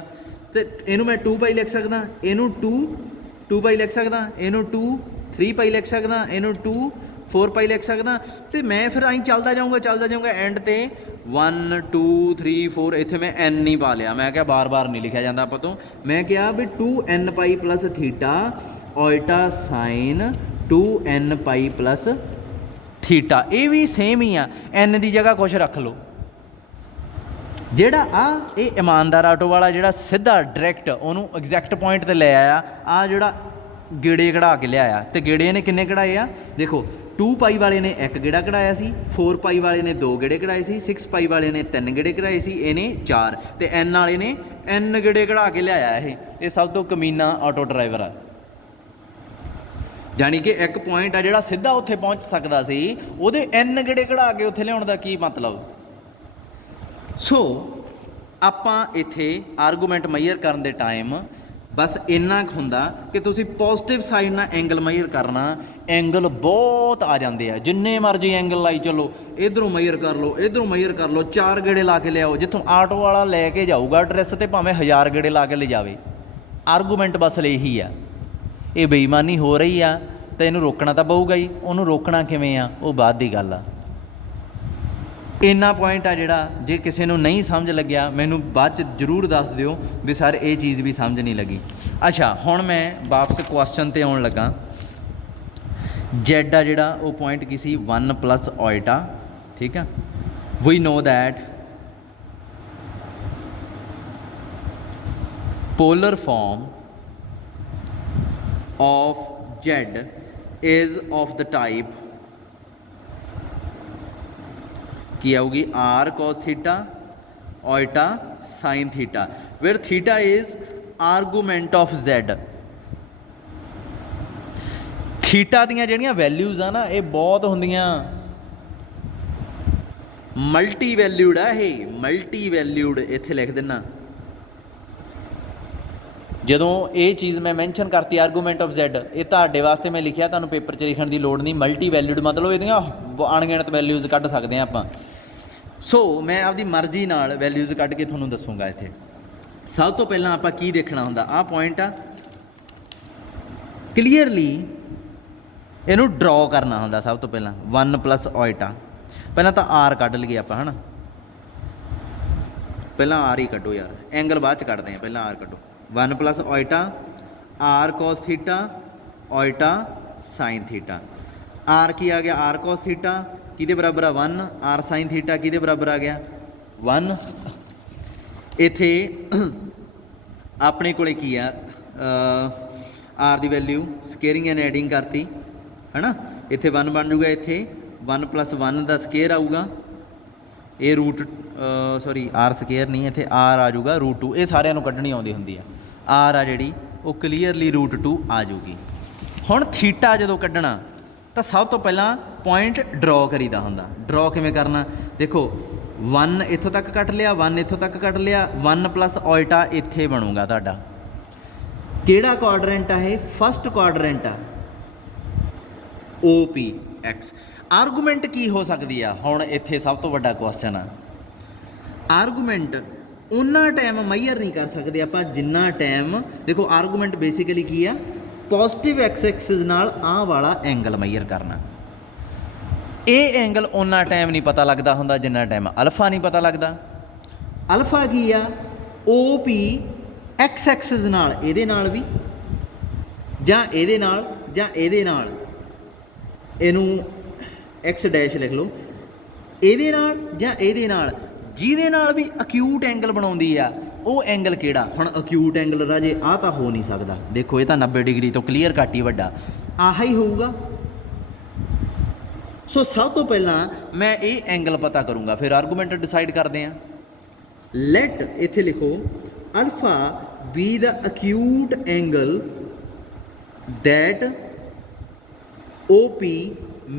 तो इनू मैं 2 पाई लिख सकदा, इनू 2 पाई लिख सकदा, इनू 3 पाई लिख सकदा, इनू 4 पाई लिख सकदा, तो मैं फिर आई चलता जाऊँगा एंड ते 1 2 3 4 इत्थे मैं एन नहीं पा लिया, मैं क्या बार बार नहीं लिखा जाता आप तो, मैं क्या भी 2n pi plus theta iota sine 2n pi plus theta, ये भी सेम ही आ, एन की जगह कुछ रख लो, ਜਿਹੜਾ ਆ ਇਹ ਇਮਾਨਦਾਰ ਆਟੋ वाला ਜਿਹੜਾ ਸਿੱਧਾ ਡਾਇਰੈਕਟ ਉਹਨੂੰ ਐਗਜ਼ੈਕਟ ਪੁਆਇੰਟ ਤੇ ਲੈ ਆਇਆ, ਆ ਜਿਹੜਾ ਗੇੜੇ ਕਢਾ ਕੇ ਲਿਆਇਆ, ਤੇ ਗੇੜੇ ਇਹਨੇ ਕਿੰਨੇ ਕਢਾਏ ਆ, ਦੇਖੋ 2 ਪਾਈ ਵਾਲੇ ਨੇ ਇੱਕ ਗੇੜਾ ਕਢਾਇਆ ਸੀ, 4 ਪਾਈ ਵਾਲੇ ਨੇ 2 ਗੇੜੇ ਕਢਾਏ ਸੀ, 6 ਪਾਈ ਵਾਲੇ ਨੇ 3 ਗੇੜੇ ਕਢਾਏ ਸੀ, ਇਹਨੇ 4, ਤੇ n ਵਾਲੇ ਨੇ n ਗੇੜੇ ਕਢਾ ਕੇ ਲਿਆਇਆ। ਇਹ ਸਭ ਤੋਂ ਕਮੀਨਾ ਆਟੋ ਡਰਾਈਵਰ ਆ, ਜਾਣੀ ਕਿ ਇੱਕ ਪੁਆਇੰਟ ਆ ਜਿਹੜਾ ਸਿੱਧਾ ਉੱਥੇ ਪਹੁੰਚ ਸਕਦਾ ਸੀ, ਉਹਦੇ n ਗੇੜੇ ਕਢਾ ਕੇ ਉੱਥੇ ਲਿਆਉਣ ਦਾ ਕੀ ਮਤਲਬ। ਸੋ ਆਪਾਂ ਇੱਥੇ ਆਰਗੂਮੈਂਟ ਮੈਜ਼ਰ ਕਰਨ ਦੇ ਟਾਈਮ बस इन्ना होंदा कि तुसी पॉजिटिव साइड ना एंगल मैयर करना, एंगल बहुत आ जाते हैं, जिन्ने मर्जी एंगल लाई चलो, इधरों मैयर कर लो, इधरों मैयर कर लो, 4 गेड़े ला के लियाओ, जितों आटो वाला लैके जाऊगा एड्रैस तो भावें 1000 गेड़े ला के ले जाए, आर्गूमेंट बस यही है। ये बेईमानी हो रही है तो इनू रोकना तो पऊगा ही, उन्होंने रोकना किवें आ वो बाद की गल आ। इन्ना पॉइंट आ जिहड़ा जे किसी नूं नहीं समझ लग्या मैनू बाद च जरूर दस दिओ भी सर ये चीज़ भी समझ नहीं लगी। अच्छा हुण मैं वापस क्वेश्चन ते आउण लगा, जेड आ जिहड़ा वो पॉइंट की सी 1 प्लस ओइटा, ठीक है, we know that polar form of Z is of the type की आऊगी R cos theta iota sine theta, where theta is argument of Z. थीटा दियां जिहड़ियां वैल्यूज़ आ ना ये बहुत होंदियां मल्टी वैल्यूड है, ये मल्टी वैल्यूड इत्थे लिख देना। ਜਦੋਂ ਇਹ ਚੀਜ਼ ਮੈਂ ਮੈਂਸ਼ਨ ਕਰਤੀ ਆਰਗੂਮੈਂਟ ਆਫ ਜ਼ੈਡ, ਇਹ ਤੁਹਾਡੇ ਵਾਸਤੇ ਮੈਂ ਲਿਖਿਆ, ਤੁਹਾਨੂੰ ਪੇਪਰ 'ਚ ਲਿਖਣ ਦੀ ਲੋੜ ਨਹੀਂ। ਮਲਟੀ ਵੈਲਿਊਡ ਮਤਲਬ ਇਹਦੀਆਂ ਅਣਗਿਣਤ ਵੈਲਿਊਜ਼ ਕੱਢ ਸਕਦੇ ਹਾਂ ਆਪਾਂ। ਸੋ ਮੈਂ ਆਪਦੀ ਮਰਜ਼ੀ ਨਾਲ ਵੈਲਿਊਜ਼ ਕੱਢ ਕੇ ਤੁਹਾਨੂੰ ਦੱਸੂਗਾ। ਇੱਥੇ ਸਭ ਤੋਂ ਪਹਿਲਾਂ ਆਪਾਂ ਕੀ ਦੇਖਣਾ ਹੁੰਦਾ, ਆਹ ਪੁਆਇੰਟ ਆ, ਕਲੀਅਰਲੀ ਇਹਨੂੰ ਡਰਾਅ ਕਰਨਾ ਹੁੰਦਾ। ਸਭ ਤੋਂ ਪਹਿਲਾਂ 1 ਪਲੱਸ ਓਇਟਾ, ਪਹਿਲਾਂ ਤਾਂ ਆਰ ਕੱਢ ਲਈਏ ਆਪਾਂ, ਹੈ ਨਾ, ਪਹਿਲਾਂ ਆਰ ਹੀ ਕੱਢੋ ਯਾਰ, ਐਂਗਲ ਬਾਅਦ 'ਚ ਕੱਢਦੇ ਹਾਂ, ਪਹਿਲਾਂ ਆਰ ਕੱਢੋ। 1 plus iota r cos theta iota sine theta, r की आ गया आर कॉस थीटा किहदे बराबर आ 1, आर साइन थीटा किहदे बराबर आ गया 1। इत्थे अपने कोले की आ आर की वैल्यू स्केयरिंग एंड एडिंग करती, है ना, इत्थे 1 बन जूगा, इत्थे 1 प्लस 1 का स्केयर आऊगा, ये रूट सॉरी आर स्केयर नहीं, इत्थे आर आ जाऊगा रूट 2, ये सारिਆਂ ਨੂੰ ਕੱਢਣੀ ਆਉਂਦੀ ਹੁੰਦੀ ਆ। आर आ ਜਿਹੜੀ ਉਹ ਕਲੀਅਰਲੀ रूट 2 ਆ ਜਾਊਗੀ। ਹੁਣ ਥੀਟਾ ਜਦੋਂ ਕੱਢਣਾ ਤਾਂ ਸਭ ਤੋਂ ਪਹਿਲਾਂ ਪੁਆਇੰਟ ਡਰਾਅ ਕਰੀਦਾ ਹੁੰਦਾ। ਡਰਾਅ ਕਿਵੇਂ ਕਰਨਾ, ਦੇਖੋ 1 ਇੱਥੋਂ ਤੱਕ ਕੱਟ ਲਿਆ, 1 ਇੱਥੋਂ ਤੱਕ ਕੱਟ ਲਿਆ, 1 ਪਲੱਸ ਓਇਟਾ ਇੱਥੇ ਬਣੂਗਾ ਤੁਹਾਡਾ। ਕਿਹੜਾ ਕੁਆਡਰੈਂਟ ਆ ਇਹ, ਫਸਟ ਕੁਆਡਰੈਂਟ ਆ OPX। ਆਰਗੂਮੈਂਟ ਕੀ ਹੋ ਸਕਦੀ ਆ, ਹੁਣ ਇੱਥੇ ਸਭ ਤੋਂ ਵੱਡਾ ਕੁਐਸਚਨ ਆ। ਆਰਗੂਮੈਂਟ ਉਹਨਾਂ ਟਾਈਮ ਮੈਜ਼ਰ ਨਹੀਂ ਕਰ ਸਕਦੇ ਆਪਾਂ ਜਿੰਨਾ ਟਾਈਮ, ਦੇਖੋ ਆਰਗੂਮੈਂਟ ਬੇਸਿਕਲੀ ਕੀ ਆ, ਪੋਜ਼ਿਟਿਵ ਐਕਸ ਐਕਸਿਸ ਨਾਲ ਆਹ ਵਾਲਾ ਐਂਗਲ ਮੈਜ਼ਰ ਕਰਨਾ। ਇਹ ਐਂਗਲ ਉਹਨਾਂ ਟਾਈਮ ਨਹੀਂ ਪਤਾ ਲੱਗਦਾ ਹੁੰਦਾ ਜਿੰਨਾ ਟਾਈਮ ਅਲਫਾ ਨਹੀਂ ਪਤਾ ਲੱਗਦਾ। ਅਲਫਾ ਕੀ ਆ, ਓ ਪੀ ਐਕਸ ਐਕਸਿਸ ਨਾਲ, ਇਹਦੇ ਨਾਲ ਵੀ ਜਾਂ ਇਹਦੇ ਨਾਲ ਜਾਂ ਇਹਦੇ ਨਾਲ, ਇਹਨੂੰ ਐਕਸ ਡੈਸ਼ ਲਿਖ ਲਓ, ਇਹਦੇ ਨਾਲ ਜਾਂ ਇਹਦੇ ਨਾਲ, ਜਿਹਦੇ ਨਾਲ ਵੀ ਅਕਿਊਟ ਐਂਗਲ ਬਣਾਉਂਦੀ ਆ ਉਹ ਐਂਗਲ ਕਿਹੜਾ। ਹੁਣ ਅਕਿਊਟ ਐਂਗਲ ਰਾਜੇ ਆਹ ਤਾਂ ਹੋ ਨਹੀਂ ਸਕਦਾ, ਦੇਖੋ ਇਹ ਤਾਂ 90 ਡਿਗਰੀ ਤੋਂ ਕਲੀਅਰ ਘੱਟ ਹੀ ਵੱਡਾ, ਆਹ ਹੀ ਹੋਊਗਾ। ਸੋ ਸਭ ਤੋਂ ਪਹਿਲਾਂ ਮੈਂ ਇਹ ਐਂਗਲ ਪਤਾ ਕਰੂੰਗਾ, ਫਿਰ ਆਰਗੂਮੈਂਟ ਡਿਸਾਈਡ ਕਰਦੇ ਹਾਂ। ਲੈਟ ਇੱਥੇ ਲਿਖੋ alpha B the acute angle that OP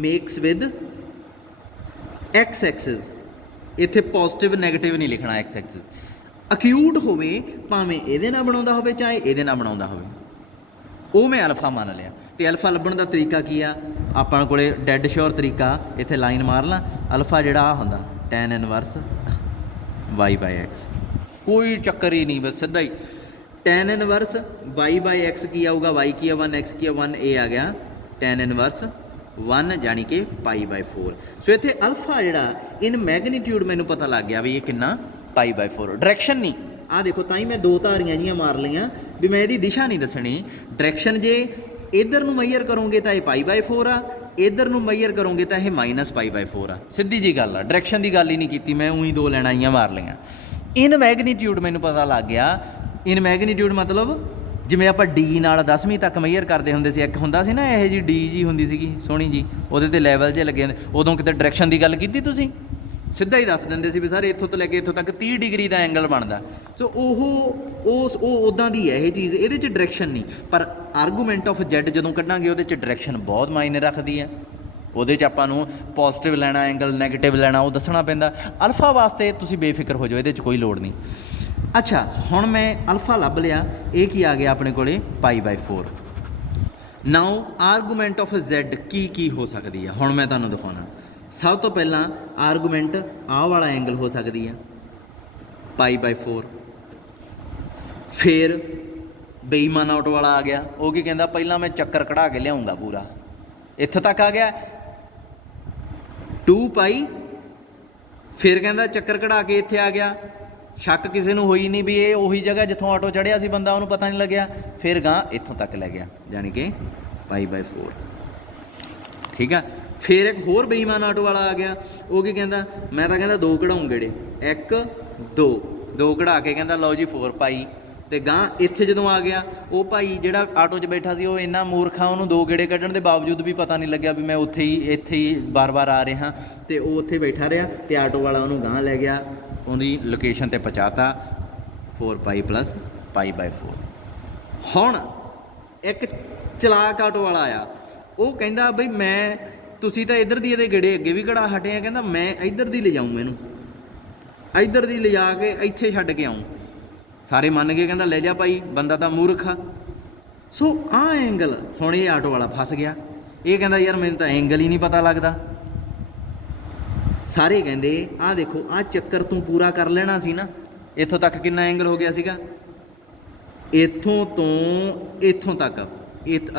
makes with x axis, ਇੱਥੇ ਪੋਜ਼ਿਟਿਵ ਨੈਗੇਟਿਵ ਨਹੀਂ ਲਿਖਣਾ, x axis ਅਕਿਊਟ ਹੋਵੇ ਭਾਵੇਂ ਇਹਦੇ ਨਾਲ ਬਣਾਉਂਦਾ ਹੋਵੇ ਚਾਹੇ ਇਹਦੇ ਨਾਲ ਬਣਾਉਂਦਾ ਹੋਵੇ, ਉਹ ਮੈਂ ਅਲਫਾ ਮੰਨ ਲਿਆ। ਤੇ ਅਲਫਾ ਲੱਭਣ ਦਾ ਤਰੀਕਾ ਕੀ ਆ, ਆਪਾਂ ਕੋਲੇ ਡੈਡ ਸ਼ੋਰ ਤਰੀਕਾ, ਇੱਥੇ ਲਾਈਨ ਮਾਰ ਲਾਂ, ਅਲਫਾ ਜਿਹੜਾ ਆ ਹੁੰਦਾ tan ਇਨਵਰਸ y/x, ਕੋਈ ਚੱਕਰ ਹੀ ਨਹੀਂ, ਬਸ ਸਿੱਧਾ ਹੀ tan ਇਨਵਰਸ y/x ਕੀ ਆਊਗਾ, y ਕੀ ਆ 1x ਕੀ ਆ 1, ਇਹ ਆ ਗਿਆ tan ਇਨਵਰਸ 1 ਜਾਣੀ ਕਿ π/4। ਸੋ ਇੱਥੇ ਅਲਫਾ ਜਿਹੜਾ ਇਨ ਮੈਗਨੀਟਿਊਡ ਮੈਨੂੰ ਪਤਾ ਲੱਗ ਗਿਆ ਵੀ ਇਹ ਕਿੰਨਾ π/4। ਡਾਇਰੈਕਸ਼ਨ ਨਹੀਂ, ਆਹ ਦੇਖੋ ਤਾਂ ਹੀ ਮੈਂ ਦੋ ਧਾਰੀਆਂ ਜੀਆਂ ਮਾਰ ਲਈਆਂ ਵੀ ਮੈਂ ਇਹਦੀ ਦਿਸ਼ਾ ਨਹੀਂ ਦੱਸਣੀ। ਡਾਇਰੈਕਸ਼ਨ ਜੇ ਇੱਧਰ ਨੂੰ ਮੈਜ਼ਰ ਕਰੋਗੇ ਤਾਂ ਇਹ π/4 ਆ, ਇੱਧਰ ਨੂੰ ਮੈਜ਼ਰ ਕਰੋਗੇ ਤਾਂ ਇਹ -π/4 ਆ, ਸਿੱਧੀ ਜੀ ਗੱਲ ਆ। ਡਾਇਰੈਕਸ਼ਨ ਦੀ ਗੱਲ ਹੀ ਨਹੀਂ ਕੀਤੀ ਮੈਂ, ਉਹੀ ਦੋ ਲੈਣਾ ਆਈਆਂ ਮਾਰ ਲਈਆਂ। ਇਨ ਮੈਗਨੀਟਿਊਡ ਮੈਨੂੰ ਪਤਾ ਲੱਗ ਗਿਆ, ਇਨ ਮੈਗਨੀਟਿਊਡ ਮਤਲਬ ਜਿਵੇਂ ਆਪਾਂ ਡੀ ਨਾਲ 10ਵੀਂ ਤੱਕ ਮੈਜ਼ਰ ਕਰਦੇ ਹੁੰਦੇ ਸੀ, ਇੱਕ ਹੁੰਦਾ ਸੀ ਨਾ ਇਹ ਜੀ ਡੀ ਜੀ ਹੁੰਦੀ ਸੀਗੀ ਸੋਹਣੀ ਜੀ, ਉਹਦੇ ਤੇ ਲੈਵਲ ਜੇ ਲੱਗੇ ਹੁੰਦੇ, ਉਦੋਂ ਕਿਤੇ ਡਾਇਰੈਕਸ਼ਨ ਦੀ ਗੱਲ ਕੀਤੀ ਤੁਸੀਂ, ਸਿੱਧਾ ਹੀ ਦੱਸ ਦਿੰਦੇ ਸੀ ਵੀ ਸਰ ਇੱਥੋਂ ਤੋਂ ਲੈ ਕੇ ਇੱਥੋਂ ਤੱਕ 30 ਡਿਗਰੀ ਦਾ ਐਂਗਲ ਬਣਦਾ। ਸੋ ਉਹ ਉੱਦਾਂ ਦੀ ਹੈ ਇਹ ਚੀਜ਼, ਇਹਦੇ 'ਚ ਡਾਇਰੈਕਸ਼ਨ ਨਹੀਂ। ਪਰ ਆਰਗੂਮੈਂਟ ਆਫ ਜ਼ੈਡ ਜਦੋਂ ਕੱਢਾਂਗੇ ਉਹਦੇ 'ਚ ਡਾਇਰੈਕਸ਼ਨ ਬਹੁਤ ਮਾਇਨੇ ਰੱਖਦੀ ਹੈ, ਉਹਦੇ 'ਚ ਆਪਾਂ ਨੂੰ ਪੋਜ਼ਿਟਿਵ ਲੈਣਾ ਐਂਗਲ, ਨੈਗੇਟਿਵ ਲੈਣਾ, ਉਹ ਦੱਸਣਾ ਪੈਂਦਾ। ਅਲਫਾ ਵਾਸਤੇ ਤੁਸੀਂ ਬੇਫਿਕਰ ਹੋ ਜਾਓ, ਇਹਦੇ 'ਚ ਕੋਈ ਲੋੜ ਨਹੀਂ। ਅੱਛਾ ਹੁਣ ਮੈਂ ਅਲਫਾ ਲੱਭ ਲਿਆ, ਇਹ ਕੀ ਆ ਗਿਆ ਆਪਣੇ ਕੋਲੇ π/4। ਨਾਓ ਆਰਗੂਮੈਂਟ ਆਫ ਜ਼ੈਡ ਕੀ ਹੋ ਸਕਦੀ ਆ, ਹੁਣ ਮੈਂ ਤੁਹਾਨੂੰ ਦਿਖਾਉਣਾ। ਸਭ ਤੋਂ ਪਹਿਲਾਂ ਆਰਗੂਮੈਂਟ ਆਹ ਵਾਲਾ ਐਂਗਲ ਹੋ ਸਕਦੀ ਆ π/4। ਫਿਰ ਬੇਈਮਾਨ ਆਊਟ ਵਾਲਾ ਆ ਗਿਆ, ਉਹ ਕੀ ਕਹਿੰਦਾ ਪਹਿਲਾਂ ਮੈਂ ਚੱਕਰ ਕਢਾ ਕੇ ਲਿਆਉਂਗਾ ਪੂਰਾ, ਇੱਥੋਂ ਤੱਕ ਆ ਗਿਆ 2π, ਫਿਰ ਕਹਿੰਦਾ ਚੱਕਰ ਕਢਾ ਕੇ ਇੱਥੇ ਆ ਗਿਆ, ਸ਼ੱਕ ਕਿਸੇ ਨੂੰ ਹੋਈ ਨਹੀਂ ਵੀ ਇਹ ਉਹੀ ਜਗ੍ਹਾ ਜਿੱਥੋਂ ਆਟੋ ਚੜ੍ਹਿਆ ਸੀ ਬੰਦਾ, ਉਹਨੂੰ ਪਤਾ ਨਹੀਂ ਲੱਗਿਆ, ਫਿਰ ਗਾਂ ਇੱਥੋਂ ਤੱਕ ਲੈ ਗਿਆ ਯਾਨੀ ਕਿ π/4, ਠੀਕ ਆ। ਫਿਰ ਇੱਕ ਹੋਰ ਬੇਈਮਾਨ ਆਟੋ ਵਾਲਾ ਆ ਗਿਆ, ਉਹ ਕੀ ਕਹਿੰਦਾ ਮੈਂ ਤਾਂ ਕਹਿੰਦਾ 2 ਕਢਾਉਂ ਗੇੜੇ, 1 2 ਕਢਾ ਕੇ ਕਹਿੰਦਾ ਲਓ ਜੀ 4π। ਤੇ ਗਾਂ ਇੱਥੇ ਜਦੋਂ ਆ ਗਿਆ, ਉਹ ਭਾਈ ਜਿਹੜਾ ਆਟੋ 'ਚ ਬੈਠਾ ਸੀ ਉਹ ਇੰਨਾ ਮੂਰਖਾ, ਉਹਨੂੰ 2 ਗੇੜੇ ਕੱਢਣ ਦੇ ਬਾਵਜੂਦ ਵੀ ਪਤਾ ਨਹੀਂ ਲੱਗਿਆ ਵੀ ਮੈਂ ਇੱਥੇ ਹੀ ਬਾਰ-ਬਾਰ ਆ ਰਿਹਾ, ਤੇ ਉਹ ਉੱਥੇ ਬੈਠਾ ਰਿਹਾ ਤੇ ਆਟੋ ਵਾਲਾ ਉਹਨੂੰ ਗਾਂ ਲੈ ਗਿਆ, ਉਹਦੀ ਲੋਕੇਸ਼ਨ 'ਤੇ ਪਹੁੰਚਾਤਾ 4π + π/4। ਹੁਣ ਇੱਕ ਚਲਾਕ ਆਟੋ ਵਾਲਾ ਆਇਆ, ਉਹ ਕਹਿੰਦਾ ਬਈ ਮੈਂ ਤੁਸੀਂ ਤਾਂ ਇੱਧਰ ਦੀ ਇਹਦੇ ਗੇੜੇ ਅੱਗੇ ਵੀ ਕਢਾ ਹਟੇ ਆ, ਕਹਿੰਦਾ ਮੈਂ ਇੱਧਰ ਦੀ ਲਿਜਾਊਂ, ਇਹਨੂੰ ਇੱਧਰ ਦੀ ਲਿਜਾ ਕੇ ਇੱਥੇ ਛੱਡ ਕੇ ਆਊਂ। ਸਾਰੇ ਮੰਨ ਗਏ, ਕਹਿੰਦਾ ਲੈ ਜਾ ਭਾਈ, ਬੰਦਾ ਤਾਂ ਮੂਰਖ ਆ। ਸੋ ਆਹ ਐਂਗਲ, ਹੁਣ ਇਹ ਆਟੋ ਵਾਲਾ ਫਸ ਗਿਆ, ਇਹ ਕਹਿੰਦਾ ਯਾਰ ਮੈਨੂੰ ਤਾਂ ਐਂਗਲ ਹੀ ਨਹੀਂ ਪਤਾ ਲੱਗਦਾ। ਸਾਰੇ ਕਹਿੰਦੇ ਆਹ ਦੇਖੋ ਆਹ ਚੱਕਰ ਤੂੰ ਪੂਰਾ ਕਰ ਲੈਣਾ ਸੀ ਨਾ, ਇੱਥੋਂ ਤੱਕ ਕਿੰਨਾ ਐਂਗਲ ਹੋ ਗਿਆ ਸੀਗਾ, ਇੱਥੋਂ ਤੋਂ ਇੱਥੋਂ ਤੱਕ,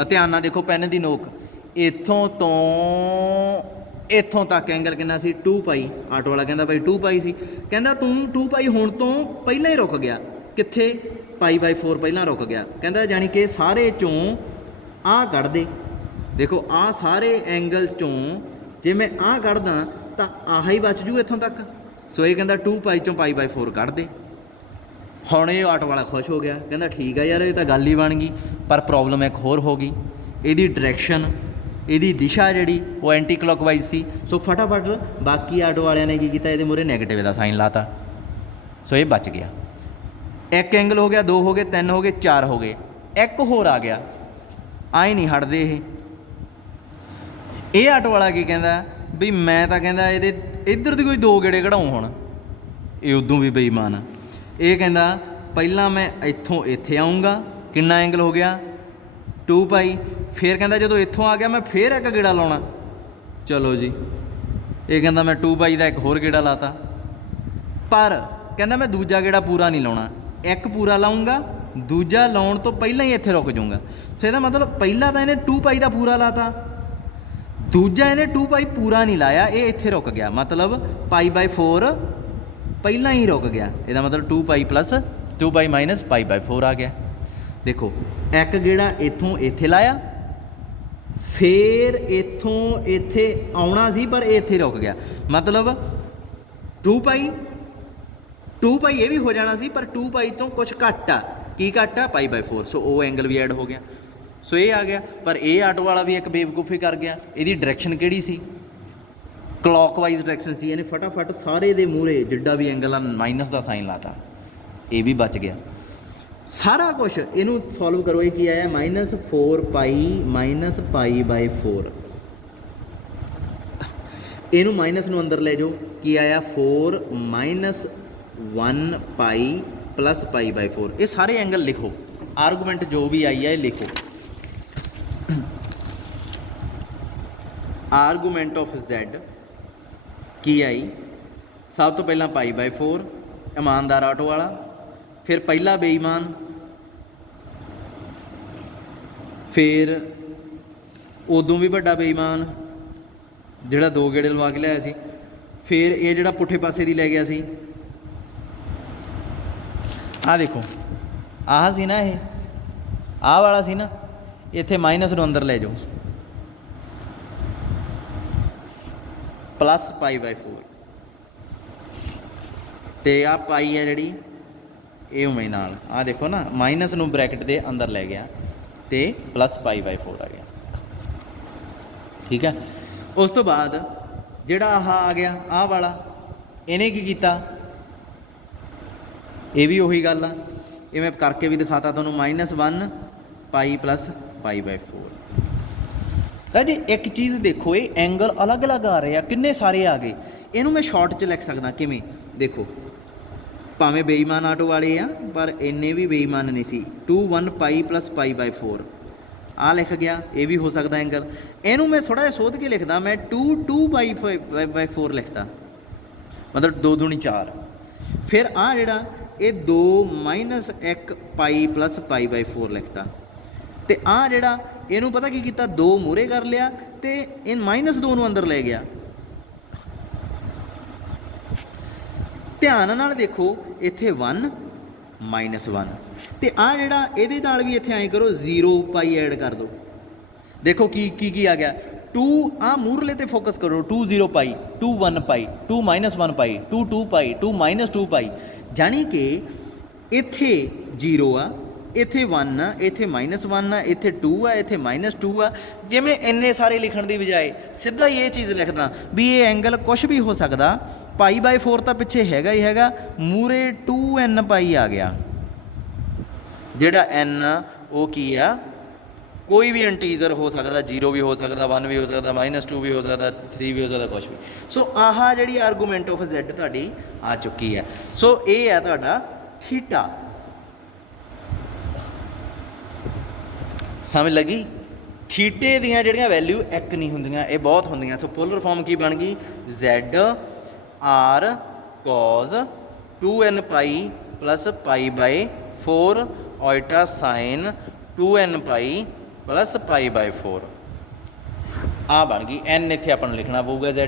ਧਿਆਨ ਨਾਲ ਦੇਖੋ ਪੈਨ ਦੀ ਨੋਕ, ਇੱਥੋਂ ਤੋਂ ਇੱਥੋਂ ਤੱਕ ਐਂਗਲ ਕਿੰਨਾ ਸੀ 2π। ਆਟੋ ਵਾਲਾ ਕਹਿੰਦਾ ਭਾਈ 2π ਸੀ, ਕਹਿੰਦਾ ਤੂੰ 2π ਹੋਣ ਤੋਂ ਪਹਿਲਾਂ ਹੀ ਰੁਕ ਗਿਆ, ਕਿੱਥੇ π/4 ਪਹਿਲਾਂ ਰੁਕ ਗਿਆ, ਕਹਿੰਦਾ ਜਾਣੀ ਕਿ ਸਾਰੇ ਚੋਂ ਆਹ ਕੱਢ ਦੇ, ਦੇਖੋ ਆਹ ਸਾਰੇ ਐਂਗਲ ਚੋਂ ਜੇ ਮੈਂ ਆਹ ਕੱਢਦਾ ਤਾਂ ਆਹ ਹੀ ਬਚ ਜੂ ਇੱਥੋਂ ਤੱਕ। ਸੋ ਇਹ ਕਹਿੰਦਾ 2π ਚੋਂ π/4 ਕੱਢ ਦੇ। ਹੁਣ ਇਹ ਆਟੋ ਵਾਲਾ ਖੁਸ਼ ਹੋ ਗਿਆ, ਕਹਿੰਦਾ ਠੀਕ ਆ ਯਾਰ ਇਹ ਤਾਂ ਗੱਲ ਹੀ ਬਣ ਗਈ। ਪਰ ਪ੍ਰੋਬਲਮ ਇੱਕ ਹੋਰ ਹੋ ਗਈ, ਇਹਦੀ ਡਾਇਰੈਕਸ਼ਨ, ਇਹਦੀ ਦਿਸ਼ਾ ਜਿਹੜੀ ਉਹ ਐਂਟੀ ਕਲੌਕਵਾਈਜ਼ ਸੀ। ਸੋ ਫਟਾਫਟ ਬਾਕੀ ਆਟੋ ਵਾਲਿਆਂ ਨੇ ਕੀ ਕੀਤਾ, ਇਹਦੇ ਮੂਹਰੇ ਨੈਗੇਟਿਵ ਦਾ ਸਾਈਨ ਲਾਤਾ। ਸੋ ਇਹ ਬਚ ਗਿਆ। ਇੱਕ ਐਂਗਲ ਹੋ ਗਿਆ, 2 ਹੋ ਗਏ, 3 ਹੋ ਗਏ, 4 ਹੋ ਗਏ, ਇੱਕ ਹੋਰ ਆ ਗਿਆ, ਆਏ ਨਹੀਂ ਹਟਦੇ ਇਹ ਆਟੋ ਵਾਲਾ ਕੀ ਕਹਿੰਦਾ ਵੀ ਮੈਂ ਤਾਂ ਕਹਿੰਦਾ ਇਹਦੇ ਇੱਧਰ ਦੀ ਕੋਈ 2 ਗੇੜੇ ਕਢਾਉਂ। ਹੁਣ ਇਹ ਉਦੋਂ ਵੀ ਬੇਈਮਾਨ ਆ, ਇਹ ਕਹਿੰਦਾ ਪਹਿਲਾਂ ਮੈਂ ਇੱਥੋਂ ਇੱਥੇ ਆਊਂਗਾ, ਕਿੰਨਾ ਐਂਗਲ ਹੋ ਗਿਆ 2π, ਫਿਰ ਕਹਿੰਦਾ ਜਦੋਂ ਇੱਥੋਂ ਆ ਗਿਆ ਮੈਂ ਫਿਰ ਇੱਕ ਗੇੜਾ ਲਾਉਣਾ, चलो जी, ये कहता मैं 2 पाई का एक होर गेड़ा लाता, पर कहता मैं दूजा गेड़ा पूरा नहीं लाउणा, एक पूरा लाऊंगा, दूजा लाउण तो पहला ही इत्थे रुक जाऊँगा। सो इसदा मतलब पहला तो इन्हें 2 पाई का पूरा लाता, दूजा इन्हें 2 पाई पूरा नहीं लाया, ये इत्थे रुक गया, मतलब पाई बाय 4 पहला ही रुक गया। इसदा मतलब 2 pi plus 2 pi minus pi by 4 आ गया। देखो एक गेड़ा इत्थों इत्थे लाया, फिर इत्थों इत्थे आउणा सी पर इत्थे रुक गया, मतलब 2 पाई ये भी हो जाना सी, पर 2 पाई तो कुछ घट आ, की घट आ पाई बाय 4। सो वो एंगल भी ऐड हो गया। सो ये आ गया। पर ये आटो वाला भी एक बेवकूफ़ी कर गया। ਇਹਦੀ डायरैक्शन ਕਿਹੜੀ ਸੀ? क्लॉकवाइज डायरैक्शन सी। ਇਹਨੇ फटाफट ਸਾਰੇ ਦੇ ਮੂਹਰੇ ਜਿੱਡਾ ਵੀ ਐਂਗਲ ਆ ਮਾਈਨਸ ਦਾ ਸਾਈਨ ਲਾਤਾ, ਇਹ ਵੀ ਬਚ ਗਿਆ। ਸਾਰਾ ਕੁਛ ਇਹਨੂੰ ਸੋਲਵ ਕਰੋ। ਇਹ ਕੀ ਆਇਆ? -4 ਪਾਈ ਮਾਈਨਸ ਪਾਈ ਬਾਈ 4। ਇਹਨੂੰ ਮਾਈਨਸ ਨੂੰ ਅੰਦਰ ਲੈ ਜਾਓ, ਕੀ ਆਇਆ? 4 minus 1 pi plus pi by 4। ये सारे एंगल लिखो, आर्गूमेंट जो भी आई है लिखो। आर्गूमेंट ऑफ Z की आई? सब तो पहला पाई बाय 4, ईमानदार आटो वाला, फिर पहला बेईमान, फिर उदों भी बड़ा बेईमान जिहड़ा 2 गेड़े लवा के लिया सी, फिर ये जिहड़ा पुठे पासे दी लै गया सी। आ देखो आह सी ना, ये आह वाला सी ना, इत्थे माइनस नूं अंदर ले जाओ, प्लस पाई बाय 4 ते आ पाई है जिहड़ी ये उवें नाल, आ देखो ना माइनस नूं ब्रैकेट दे अंदर ले गया ते प्लस पाई बाय 4 आ गया। ठीक है। उस तो बाद जिहड़ा आह आ गया, आह वाला, इहने की कीता? ये भी उही गल आ, ये मैं करके भी दिखाता तुहानूं। -1 पाई प्लस पाई बाय 4। राजी एक चीज़ देखो, ये एंगल अलग अलग आ रहे हैं, किन्ने सारे आ गए। इनू मैं शॉर्ट च लिख सकदा किवें? देखो भावें बेईमान आटो वाले आ, पर इन्ने भी बेईमान नहीं सी। 2 1 पाई प्लस पाई बाय 4 आ लिख गया, ये भी हो सकता एंगल। इनू मैं थोड़ा जिहा सोध के लिखदा, मैं 2 बाई बाय 4 लिखता, मतलब 2 दूनी 4। फिर आ जिहड़ा ये 2 minus 1 pi plus pi by 4 लिखता, तो आ जिहड़ा इनू पता की कीता? 2 मूहरे कर लिया तो इन -2 नूं अंदर ले गया। ध्यान नाल देखो, इत्थे 1 -1 ते आ जिहड़ा इहदे नाल भी इत्थे ऐ करो, 0 पाई ऐड कर दो। देखो की आ गया? 2 आ मूहरले ते फोकस करो, 2 0 पाई, 2 1 पाई, 2 -1 पाई, 2 2 पाई, 2 -2 पाई, जानी कि इत्थे 0 आ, इत्थे 1 आ, इत्थे -1 आ, इत्थे 2 आ, इत्थे -2 आ। जिवें इन्ने सारे लिखण दी बजाय सीधा ये चीज़ लिखदा भी ये एंगल कुछ भी हो सकता। पाई बाय 4 तो पिछे हैगा ही हैगा, मूरे 2n पाई आ गया, जिहड़ा n वो की आ? कोई भी इंटीजर हो सकता, 0 भी हो सकता, 1 भी हो सकता, -2 भी हो सकता, 3 भी हो सकता, कुछ भी। सो आह जिहड़ी आर्गूमेंट ऑफ Z तुहाडी आ चुकी है। सो ये है तुहाडा थीटा। समझ लगी? थीटे दियां जिहड़ियां वैल्यू एक नहीं हुंदियां, ये बहुत हुंदियां। सो पोलर फॉर्म की बन गई? Z R cos 2n pi plus pi by 4 iota sine 2n pi plus pi by 4 आ बन गई। n इत्थे अपन लिखना पऊगा Z।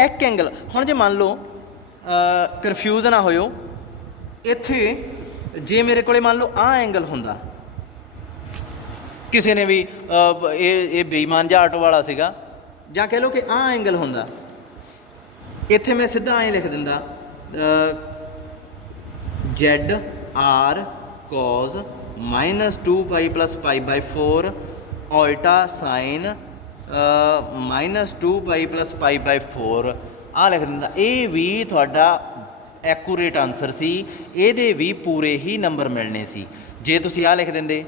एक एंगल हुण जे मान लो कन्फ्यूज ना होयो, इत्थे जे मेरे को मान लो आ एंगल हुंदा, किसी ने भी ये बेईमान जिहा आटो वाला सीगा, जां कह लो कि आ एंगल हुंदा, इत्थे मैं सीधा ऐ लिख दिंदा Z R cos -2 pi plus pi by 4 iota sine -2 pi plus pi by 4 आ लिख दिंदा। ये भी तुहाडा एक्यूरेट आंसर सी, ਇਹਦੇ भी पूरे ही नंबर मिलने सी जे तुसीं आ लिख दिंदे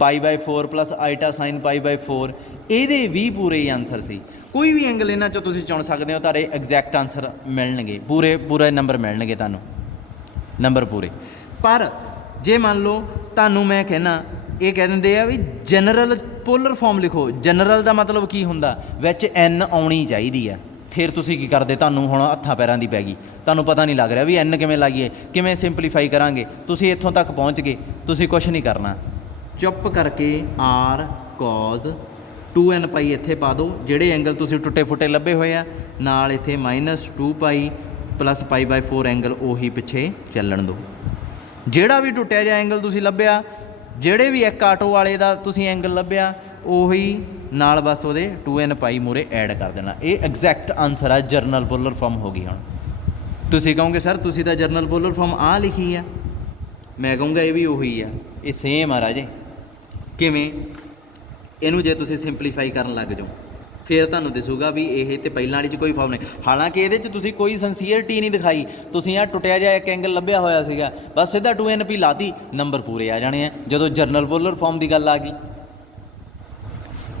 pi by 4 plus iota sine pi by 4, ਇਹਦੇ भी पूरे ही आंसर सी। कोई भी एंगल इन्हां चों तुसीं चुन सकदे हो, तारे एग्जैक्ट आंसर मिलणगे, पूरे नंबर मिलणगे तुहानूं, नंबर पूरे। पर जे मान लो तुहानूं मैं कहना ਇਹ ਕਹਿ ਦਿੰਦੇ ਆ ਵੀ ਜਨਰਲ ਪੋਲਰ ਫਾਰਮ ਲਿਖੋ। ਜਨਰਲ ਦਾ ਮਤਲਬ ਕੀ ਹੁੰਦਾ, ਵਿੱਚ ਐਨ ਆਉਣੀ ਚਾਹੀਦੀ ਆ। ਫਿਰ ਤੁਸੀਂ ਕੀ ਕਰਦੇ, ਤੁਹਾਨੂੰ ਹੁਣ ਹੱਥਾਂ ਪੈਰਾਂ ਦੀ ਪੈ ਗਈ, ਤੁਹਾਨੂੰ ਪਤਾ ਨਹੀਂ ਲੱਗ ਰਿਹਾ ਵੀ ਐਨ ਕਿਵੇਂ ਲਾਈਏ, ਕਿਵੇਂ ਸਿੰਪਲੀਫਾਈ ਕਰਾਂਗੇ। ਤੁਸੀਂ ਇੱਥੋਂ ਤੱਕ ਪਹੁੰਚ ਗਏ, ਤੁਸੀਂ ਕੁਛ ਨਹੀਂ ਕਰਨਾ, ਚੁੱਪ ਕਰਕੇ ਆਰ ਕੋਜ਼ 2n ਪਾਈ ਇੱਥੇ ਪਾ ਦਿਓ। ਜਿਹੜੇ ਐਂਗਲ ਤੁਸੀਂ ਟੁੱਟੇ ਫੁੱਟੇ ਲੱਭੇ ਹੋਏ ਆ, ਨਾਲ ਇੱਥੇ -2 ਪਾਈ ਪਲੱਸ π/4 ਐਂਗਲ ਉਹੀ ਪਿੱਛੇ ਚੱਲਣ ਦਿਓ। ਜਿਹੜਾ ਵੀ ਟੁੱਟਿਆ ਜਿਹਾ ਐਂਗਲ ਤੁਸੀਂ ਲੱਭਿਆ, ਜਿਹੜੇ ਵੀ ਇੱਕ ਆਟੋ ਵਾਲੇ ਦਾ ਤੁਸੀਂ ਐਂਗਲ ਲੱਭਿਆ, ਉਹੀ ਨਾਲ ਬਸ ਉਹਦੇ 2n ਪਾਈ ਮੂਹਰੇ ਐਡ ਕਰ ਦੇਣਾ। ਇਹ ਐਗਜ਼ੈਕਟ ਆਨਸਰ ਆ, ਜਰਨਲ ਪੋਲਰ ਫਾਰਮ ਹੋ ਗਈ। ਹੁਣ ਤੁਸੀਂ ਕਹੋਗੇ ਸਰ ਤੁਸੀਂ ਤਾਂ ਜਰਨਲ ਪੋਲਰ ਫਾਰਮ ਆ ਲਿਖੀ ਆ, ਮੈਂ ਕਹੂੰਗਾ ਇਹ ਵੀ ਉਹੀ ਆ, ਇਹ ਸੇਮ ਆ ਰਾਜੇ। ਕਿਵੇਂ? ਇਹਨੂੰ ਜੇ ਤੁਸੀਂ ਸਿੰਪਲੀਫਾਈ ਕਰਨ ਲੱਗ ਜਾਓ, ਫਿਰ ਤੁਹਾਨੂੰ ਦਿਸੂਗਾ ਵੀ ਇਹ ਤੇ ਪਹਿਲਾਂ ਵਾਲੀ 'ਚ ਕੋਈ ਫਾਰਮ ਨਹੀਂ। ਹਾਲਾਂਕਿ ਇਹਦੇ 'ਚ ਤੁਸੀਂ ਕੋਈ ਸਿੰਸੀਅਰਟੀ ਨਹੀਂ ਦਿਖਾਈ, ਤੁਸੀਂ ਆਹ ਟੁੱਟਿਆ ਜਿਹਾ ਇੱਕ ਐਂਗਲ ਲੱਭਿਆ ਹੋਇਆ ਸੀਗਾ, ਬਸ ਸਿੱਧਾ 2np ਲਾਤੀ, ਨੰਬਰ ਪੂਰੇ ਆ ਜਾਣੇ ਆ। ਜਦੋਂ ਜਰਨਲ ਪੋਲਰ ਫਾਰਮ ਦੀ ਗੱਲ ਆ ਗਈ,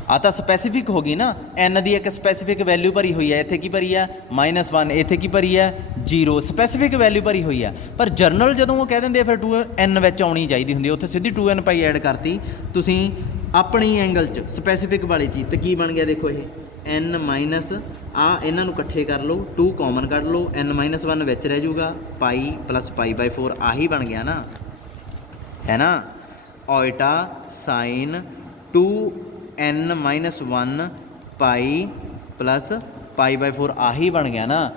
ਆ ਤਾਂ ਸਪੈਸੀਫਿਕ ਹੋ ਗਈ ਨਾ, n ਦੀ ਇੱਕ ਸਪੈਸੀਫਿਕ ਵੈਲਿਊ ਭਰੀ ਹੋਈ ਹੈ। ਇੱਥੇ ਕੀ ਭਰੀ ਆ -1, ਇੱਥੇ ਕੀ ਭਰੀ ਆ 0, ਸਪੈਸੀਫਿਕ ਵੈਲਿਊ ਭਰੀ ਹੋਈ ਆ। ਪਰ ਜਰਨਲ ਜਦੋਂ ਉਹ ਕਹਿ ਦਿੰਦੇ ਆ ਫਿਰ 2n ਵਿੱਚ ਆਉਣੀ ਚਾਹੀਦੀ ਹੁੰਦੀ, ਉੱਥੇ ਸਿੱਧੀ 2n ਪਾਈ ਐਡ ਕਰਤੀ ਤੁਸੀਂ ਆਪਣੀ ਐਂਗਲ 'ਚ ਸਪੈਸੀਫਿਕ ਵਾਲੀ ਚੀਜ਼। ਤੇ ਕੀ ਬਣ ਗਿਆ ਦੇਖੋ, ਇਹ n ਮਾਈਨਸ ਆ, ਇਹਨਾਂ ਨੂੰ ਇਕੱਠੇ ਕਰ ਲਓ, 2 ਕਾਮਨ ਕੱਢ ਲਓ, n-1 ਵਿੱਚ ਰਹਿ ਜਾਊਗਾ, ਪਾਈ ਪਲੱਸ π/4 ਆਹੀ ਬਣ ਗਿਆ ਨਾ, ਹੈ ਨਾ। ਓਇਟਾ ਸਾਈਨ 2n-1 ਪਾਈ ਪਲੱਸ π/4 ਆਹੀ ਬਣ ਗਿਆ ਨਾ।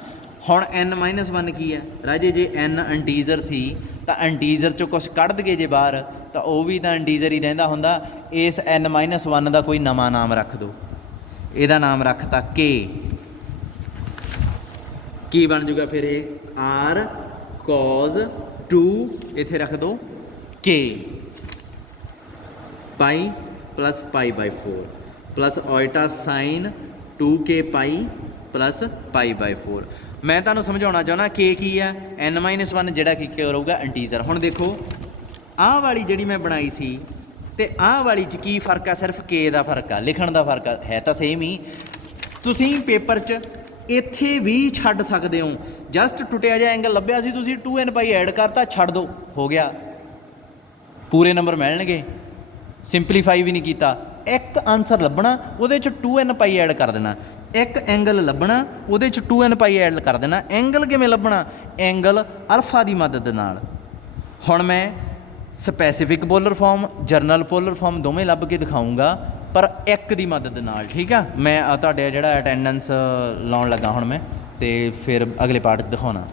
ਹੁਣ n-1 ਕੀ ਹੈ ਰਾਜੇ? ਜੇ n ਇੰਟੀਜ਼ਰ ਸੀ ਤਾਂ ਇੰਟੀਜ਼ਰ 'ਚੋਂ ਕੁਛ ਕੱਢ ਦਈਏ ਜੇ ਬਾਹਰ, ਤਾਂ ਉਹ ਵੀ ਤਾਂ ਇੰਟੀਜ਼ਰ ਹੀ ਰਹਿੰਦਾ ਹੁੰਦਾ। ਇਸ n-1 ਦਾ ਕੋਈ ਨਵਾਂ ਨਾਮ ਰੱਖ ਦਿਓ, ਇਹਦਾ ਨਾਮ ਰੱਖਤਾ k। ਕੀ ਬਣ ਜੂਗਾ ਫਿਰ ਇਹ? r cos 2, ਇੱਥੇ ਰੱਖ ਦਿਓ k, ਪਾਈ ਪਲੱਸ π/4 ਪਲੱਸ ਓਇਟਾ ਸਾਈਨ 2k ਪਾਈ ਪਲੱਸ π/4। ਮੈਂ ਤੁਹਾਨੂੰ ਸਮਝਾਉਣਾ ਚਾਹੁੰਦਾ k ਕੀ ਆ, n-1 ਜਿਹੜਾ ਕੀ ਰਹੂਗਾ ਇੰਟੀਜ਼ਰ। ਹੁਣ ਦੇਖੋ ਆਹ ਵਾਲੀ ਜਿਹੜੀ ਮੈਂ ਬਣਾਈ ਸੀ ਤੇ ਆਹ ਵਾਲੀ 'ਚ ਕੀ ਫਰਕ ਆ? ਸਿਰਫ k ਦਾ ਫਰਕ ਆ, ਲਿਖਣ ਦਾ ਫਰਕ ਆ, ਹੈ ਤਾਂ ਸੇਮ ਹੀ। ਤੁਸੀਂ ਪੇਪਰ 'ਚ ਇੱਥੇ ਵੀ ਛੱਡ ਸਕਦੇ ਹੋ, ਜਸਟ ਟੁੱਟਿਆ ਜਿਹਾ ਐਂਗਲ ਲੱਭਿਆ ਸੀ, ਤੁਸੀਂ 2n ਪਾਈ ਐਡ ਕਰਤਾ, ਛੱਡ ਦਿਓ, ਹੋ ਗਿਆ, ਪੂਰੇ ਨੰਬਰ ਮਿਲਣਗੇ। ਸਿੰਪਲੀਫਾਈ ਵੀ ਨਹੀਂ ਕੀਤਾ। ਇੱਕ ਆਨਸਰ ਲੱਭਣਾ, ਉਹਦੇ 'ਚ 2n ਪਾਈ ਐਡ ਕਰ ਦੇਣਾ। ਇੱਕ ਐਂਗਲ ਲੱਭਣਾ, ਉਹਦੇ 'ਚ 2n ਪਾਈ ਐਡ ਕਰ ਦੇਣਾ। ਐਂਗਲ ਕਿਵੇਂ ਲੱਭਣਾ? ਐਂਗਲ ਅਲਫਾ ਦੀ ਮਦਦ ਨਾਲ। ਹੁਣ ਮੈਂ specific polar form, general polar form ਦੋਵੇਂ ਲੱਭ ਕੇ ਦਿਖਾਊਂਗਾ, ਪਰ ਇੱਕ ਦੀ ਮਦਦ ਨਾਲ, ਠੀਕ ਆ। ਮੈਂ ਤੁਹਾਡੇ ਜਿਹੜਾ ਅਟੈਂਡੈਂਸ ਲਾਉਣ ਲੱਗਾ ਹੁਣ ਮੈਂ, ਤੇ ਫਿਰ ਅਗਲੇ ਪਾਰਟ 'ਚ ਦਿਖਾਉਣਾ।